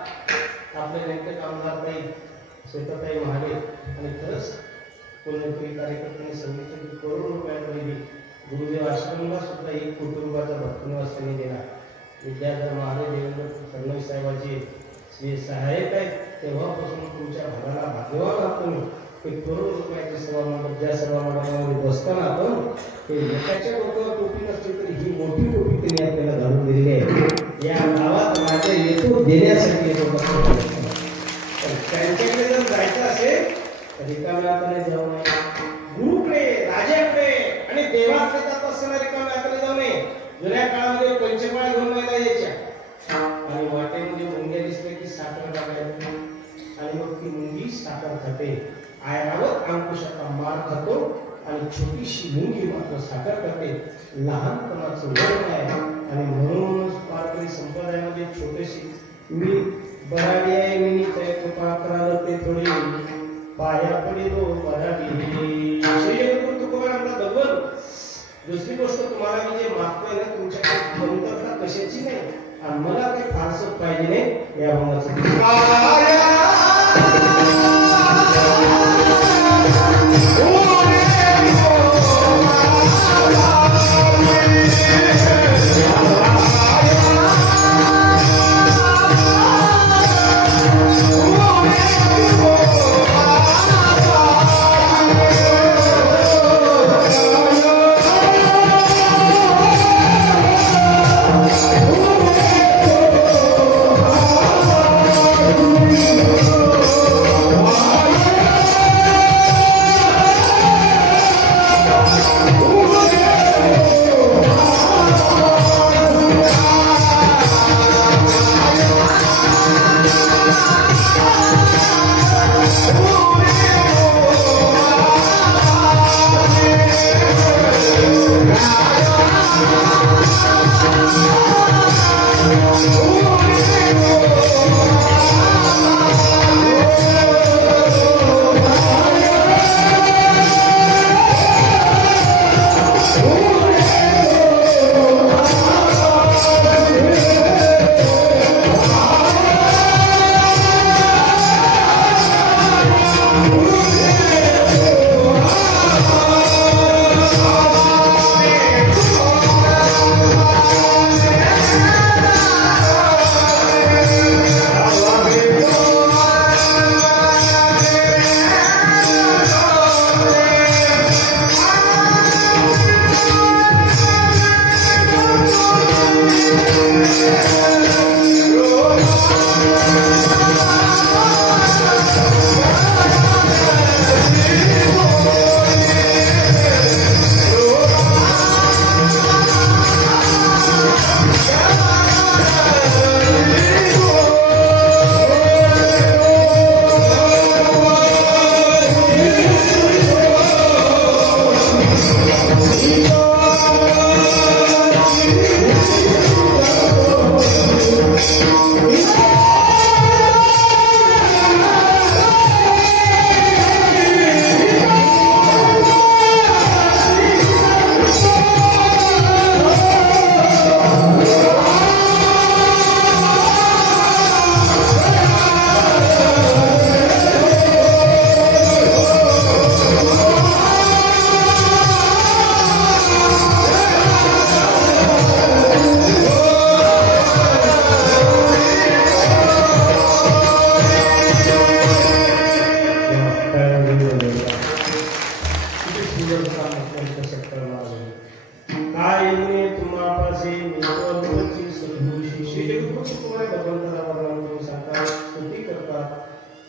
आपले नेते कामगार ताई शेताताई महाले आणि खरंच पुण्यपुरी कार्यकर्त्यांनी सांगितलं की करोड रुपयामध्ये गुरुदेव आश्रमला सुद्धा 1 कोटी रुपयाचा भक्तिनिवास त्यांनी दिला. विद्याधर महाले देवेंद्र फडणवीस साहेबांचे जे सहाय्यक आहेत तेव्हापासून तुमच्या भागाला भाग्यवान आहात तुम्ही. एक करोड रुपयाची सभा मंडप ज्या सभा मंडपामध्ये बसताना आपण ते एकाच्या डोक्यावर टोपी नसते तर ही मोठी टोपी त्यांनी आपल्याला घालून दिलेली आहे. या गावात माझ्या येतो देण्यासाठी येतो. त्यांच्याकडे जर जायचं असेल तर रिकाम्या हाताने जाऊ नये. गुरुकडे राजाकडे आणि देवाकडे जात असताना रिकाम्या हाताने जाऊ नये. जुन्या काळामध्ये पंचपाळ्या घेऊन महिला यायच्या आणि वाटेमध्ये मुंग्या दिसले की साखर टाकायची आणि मग ती मुंगी साखर खाते. आयरावर अंकुशाचा मार खातो आणि छोटीशी मुंगी मात्र साखर खाते. लहानपणाचं वर्ण आहे आणि म्हणूनच वारकरी संप्रदायामध्ये छोटीशी मी बराडी आहे मी त्या कृपा कराल ते थोडी पाया पडिलो बराडी. श्री तुकोबारांचा भगवान दुसरी गोष्ट तुम्हाला मी जे मागतोय ना तुमच्याकडे कमतरता कशाची नाही आणि मला काही फारसं पाहिजे नाही. या भावाचं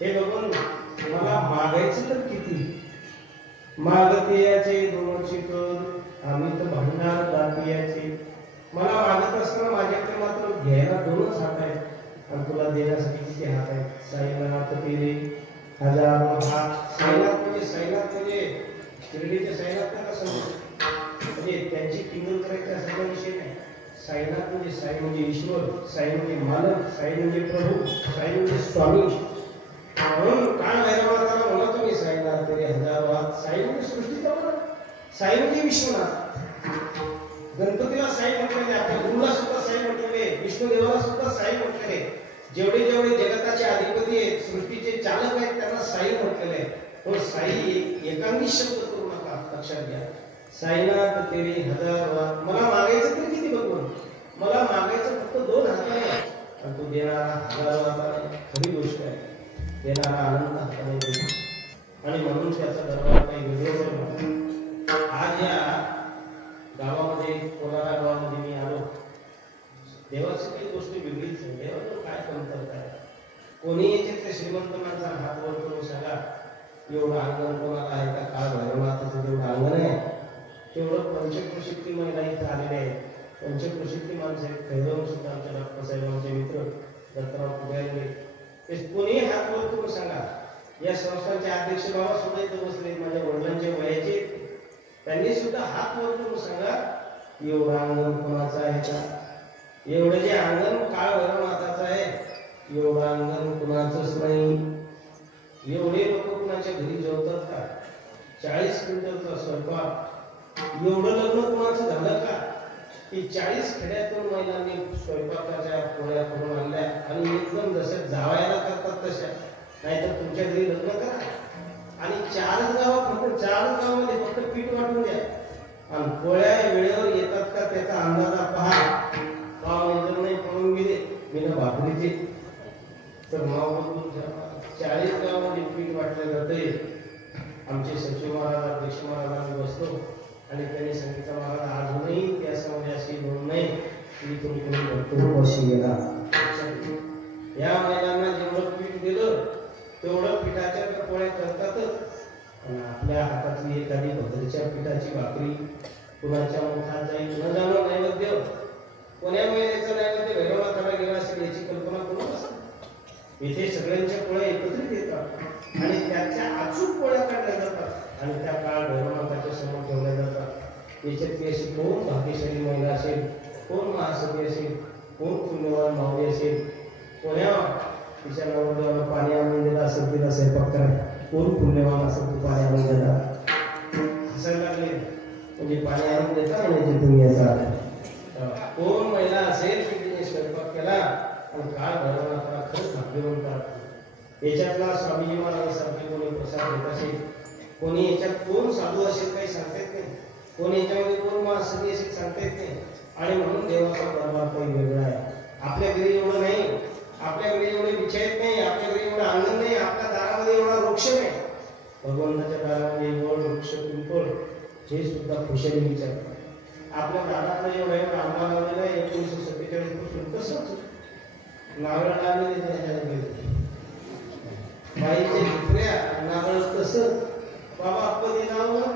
हे भगवान मला मागायचं तर किती मागतियाचे दोनची कर आम्ही तर भांडार दातियाचे. मला मागत असताना माझ्याकडे मात्र घ्यायला दोनच हात आहेत आणि तुला देण्यासाठी किती हात आहेत. साईनाथ तेरे हजारो हात. साईनाथ म्हणजे शिर्डीचे साईनाथ नका समजू, म्हणजे त्यांची किंमत करायची असा विषय नाही. साईनाथ म्हणजे साई म्हणजे ईश्वर, साई म्हणजे मालक, साई म्हणजे प्रभू, साई म्हणजे स्वामी. म्हणून काळ भैरवाला म्हणा तुम्ही साईनाथ तेरे हजारो हात. साई म्हणजे सृष्टीचा मालक, साई म्हणजे विश्वनाथ. गणपतीला साई म्हटलेले, आपल्या गुरुला सुद्धा साई म्हटलेले, विष्णुदेवाला सुद्धा साई म्हटलेले. जेवढे जेवढे जगताचे अधिपती आहेत, सृष्टीचे चालक आहेत, त्यांना साई म्हटलेले. तो साई एकांगी शब्द करू नका, लक्षात घ्या. साईनाथ तेरे हजारो हात. मला मागायचं तरी किती भगवान? मला मागायचं फक्त दोन हाताने आणि तू देणारा हजारो हाताने. खरी गोष्ट आहे, देणारा आनंद हाताने देतो. आणि म्हणून त्याचा दरबार काही वेगळंच आहे. आज या गावामध्ये कोलारा गावामध्ये मी आलो. देवाची काही गोष्ट वेगळीच आहे. देवाचं काय कमतरता आहे? कोणी याच्यातल्या श्रीमंत माणसाला हात वर करून सांगा एवढं अंगण कोणाला आहे का? काळ भैरवनाथाचं जेवढं अंगण आहे तेवढं पंचक्रोशीतली महिला इथं आलेले आहेत. पंचक्रोशीतली माणसं आहेत. खैरवून सुद्धा आमच्या डॉक्टरसाहेबांचे मित्र दत्तराव पुजारी ते कोणी हात वर करून सांगा. या संस्थांचे अध्यक्ष बाबा सुद्धा इथं बसले, माझ्या वडिलांच्या वयाचे. त्यांनी सुद्धा हात वर करून सांगा एवढं अंगण कोणाचं आहे का? एवढं जे अंगण काळ भैरवनाथाचं आहे एवढं अंगण कुणाचंच नाही. एवढे लोक कुणाच्या घरी जेवतात का? 40 क्विंटलचा स्वयंपाक. एवढं लग्न कुणाचं झालं का की 40 खेड्यातून महिलांनी स्वयंपाकाच्या पोळ्या करून आणल्या आणि एकदम जसं जावायला करतात तशा. नाहीतर तुमच्या घरी लग्न करा आणि 4च गावात फक्त 4च गावामध्ये फक्त पीठ वाटून द्या आणि पोळ्या वेळेवर येतात का त्याचा अंदाजा पहा. पाव नंतर नाही पळून गेले बिना भाकरीचे तर नाव बदलून ठेवा. 40 गावामध्ये पीठ वाटलं जाते. आमचे सचिव महाराज अध्यक्ष महाराजांनी बसलो आणि त्यांनी सांगितलं महाराज अजूनही त्या समाजाशी नोंद नाही की तुम्ही भरपूर वर्षी गेला. या महिलांना जेवढं पीठ दिलं तेवढं पिठाच्या पोळ्या करतातच आणि आपल्या हातातली एखादी भद्रच्या पिठाची भाकरी कुणाच्या मुखात जाईल न जाणं नैवेद्य कोण्या महिन्याचं नैवेद्य भैरवनाथाला गेला असेल याची कल्पना करून असेल. इथे सगळ्यांच्या पोळ्या एकत्रित येतात आणि त्याच्या अचूक पोळ्या काढल्या जातात आणि त्या काळ भैरवनाथाच्या समोर ठेवल्या जातात. याच्यातली अशी कोण भाग्यशाली महिला असेल, कोण महासती असेल, कोण पुण्यवान माऊली असेल, कोण्या तिच्या नवरदेवाला पाणी आणून दिलं असेल तिला स्वयंपाक करा, कोण पुण्यवान असेल तू पाणी आणून दिला हसायला लागले म्हणजे पाणी आणून देता म्हणजे तुम्ही याचा. कोण महिला असेल की तिने स्वयंपाक केला आणि काळ भैरवनाथाला खरंच भाग्यवंत करतो. याच्यातला स्वामीजी महाराजांसारखे कोणी प्रसाद घेत असेल, कोणी याच्यात कोण साधू असेल काही सांगता येत नाही, कोणी याच्यामध्ये कोण महासती असेल सांगता येत नाही. आणि म्हणून देवाचा दरबार काही वेगळा आहे. आपल्या घरी एवढं नाही, आपल्या घरी एवढे विचारत नाही, आपल्या घरी एवढं अंगण नाही, आपल्या दारामध्ये एवढा वृक्ष नाही. भगवंताच्या दारामध्ये वड वृक्ष पिंपळ हे सुद्धा खुशाली विचारतात. आपल्या दारामध्ये एवढा एवढा आंबा लावलेला आहे 1947 पासून तसंच नारळ लावलेले बाईचे दुसऱ्या नारळ तसंच. बाबा कधी लावलं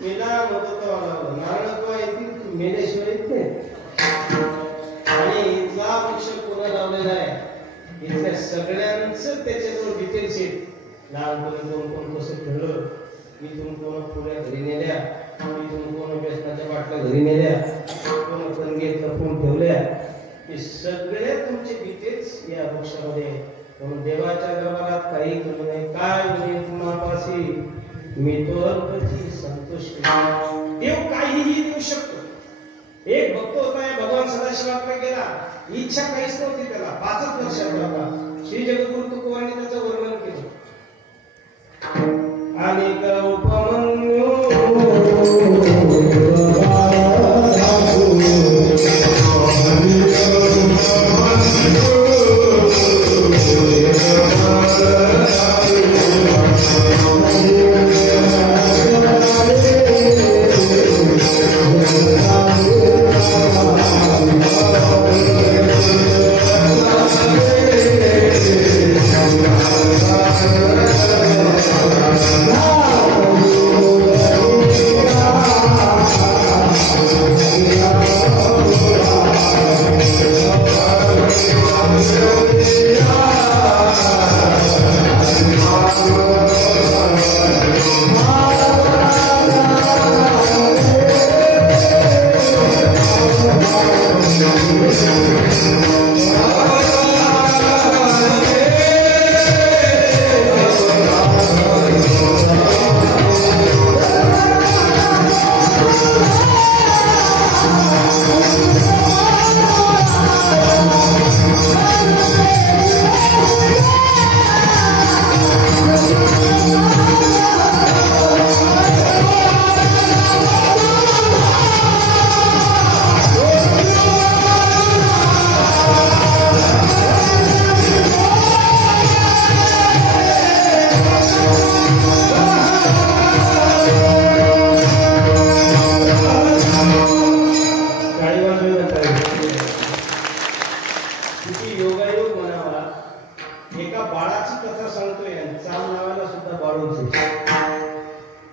मेला नको तेव्हा लावलं नारळ केव्हा येतील तू मेल्याशिवाय येत नाही. आणि इथला वृक्ष कोणा लावलेला आहे इथल्या सगळ्यांचं त्याच्याजवळ डिटेल्स आहेत. लहानपणी कोण कोण कसं खेळलं, इथून कोण पुऱ्या घरी नेल्या, इथून कोण व्यसनाच्या बाटल्या घरी नेल्या, कोण कणगेत लपवून ठेवल्या, हे सगळे तुमचे डिटेल्स या वृक्षामध्ये. म्हणून देवाच्या दरबारात काही करू नये. काय म्हणजे तुम्हापाशी मी तो अल्पची संतुष्ट. देव काहीही देऊ शकतो. एक भक्त होता भगवान सदाशिवाकडे गेला, इच्छा काहीच नव्हती त्याला. 5 वर्षाचा होता. श्री जगद्गुरु तुकोबांनी त्याचं वर्णन केलं. अनेक उपमन्यू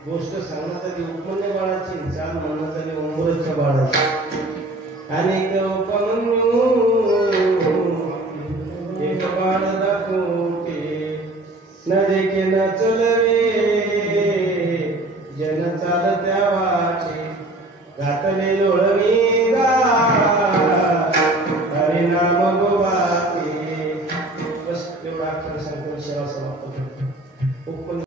गोष्ट सांगण्यात आली उपमन्य बाळाची, चाल म्हणण्यात आली उंबरच्या बाळाची. अनेक उपमन्यू एक बाळ दाखवते न देखे न चल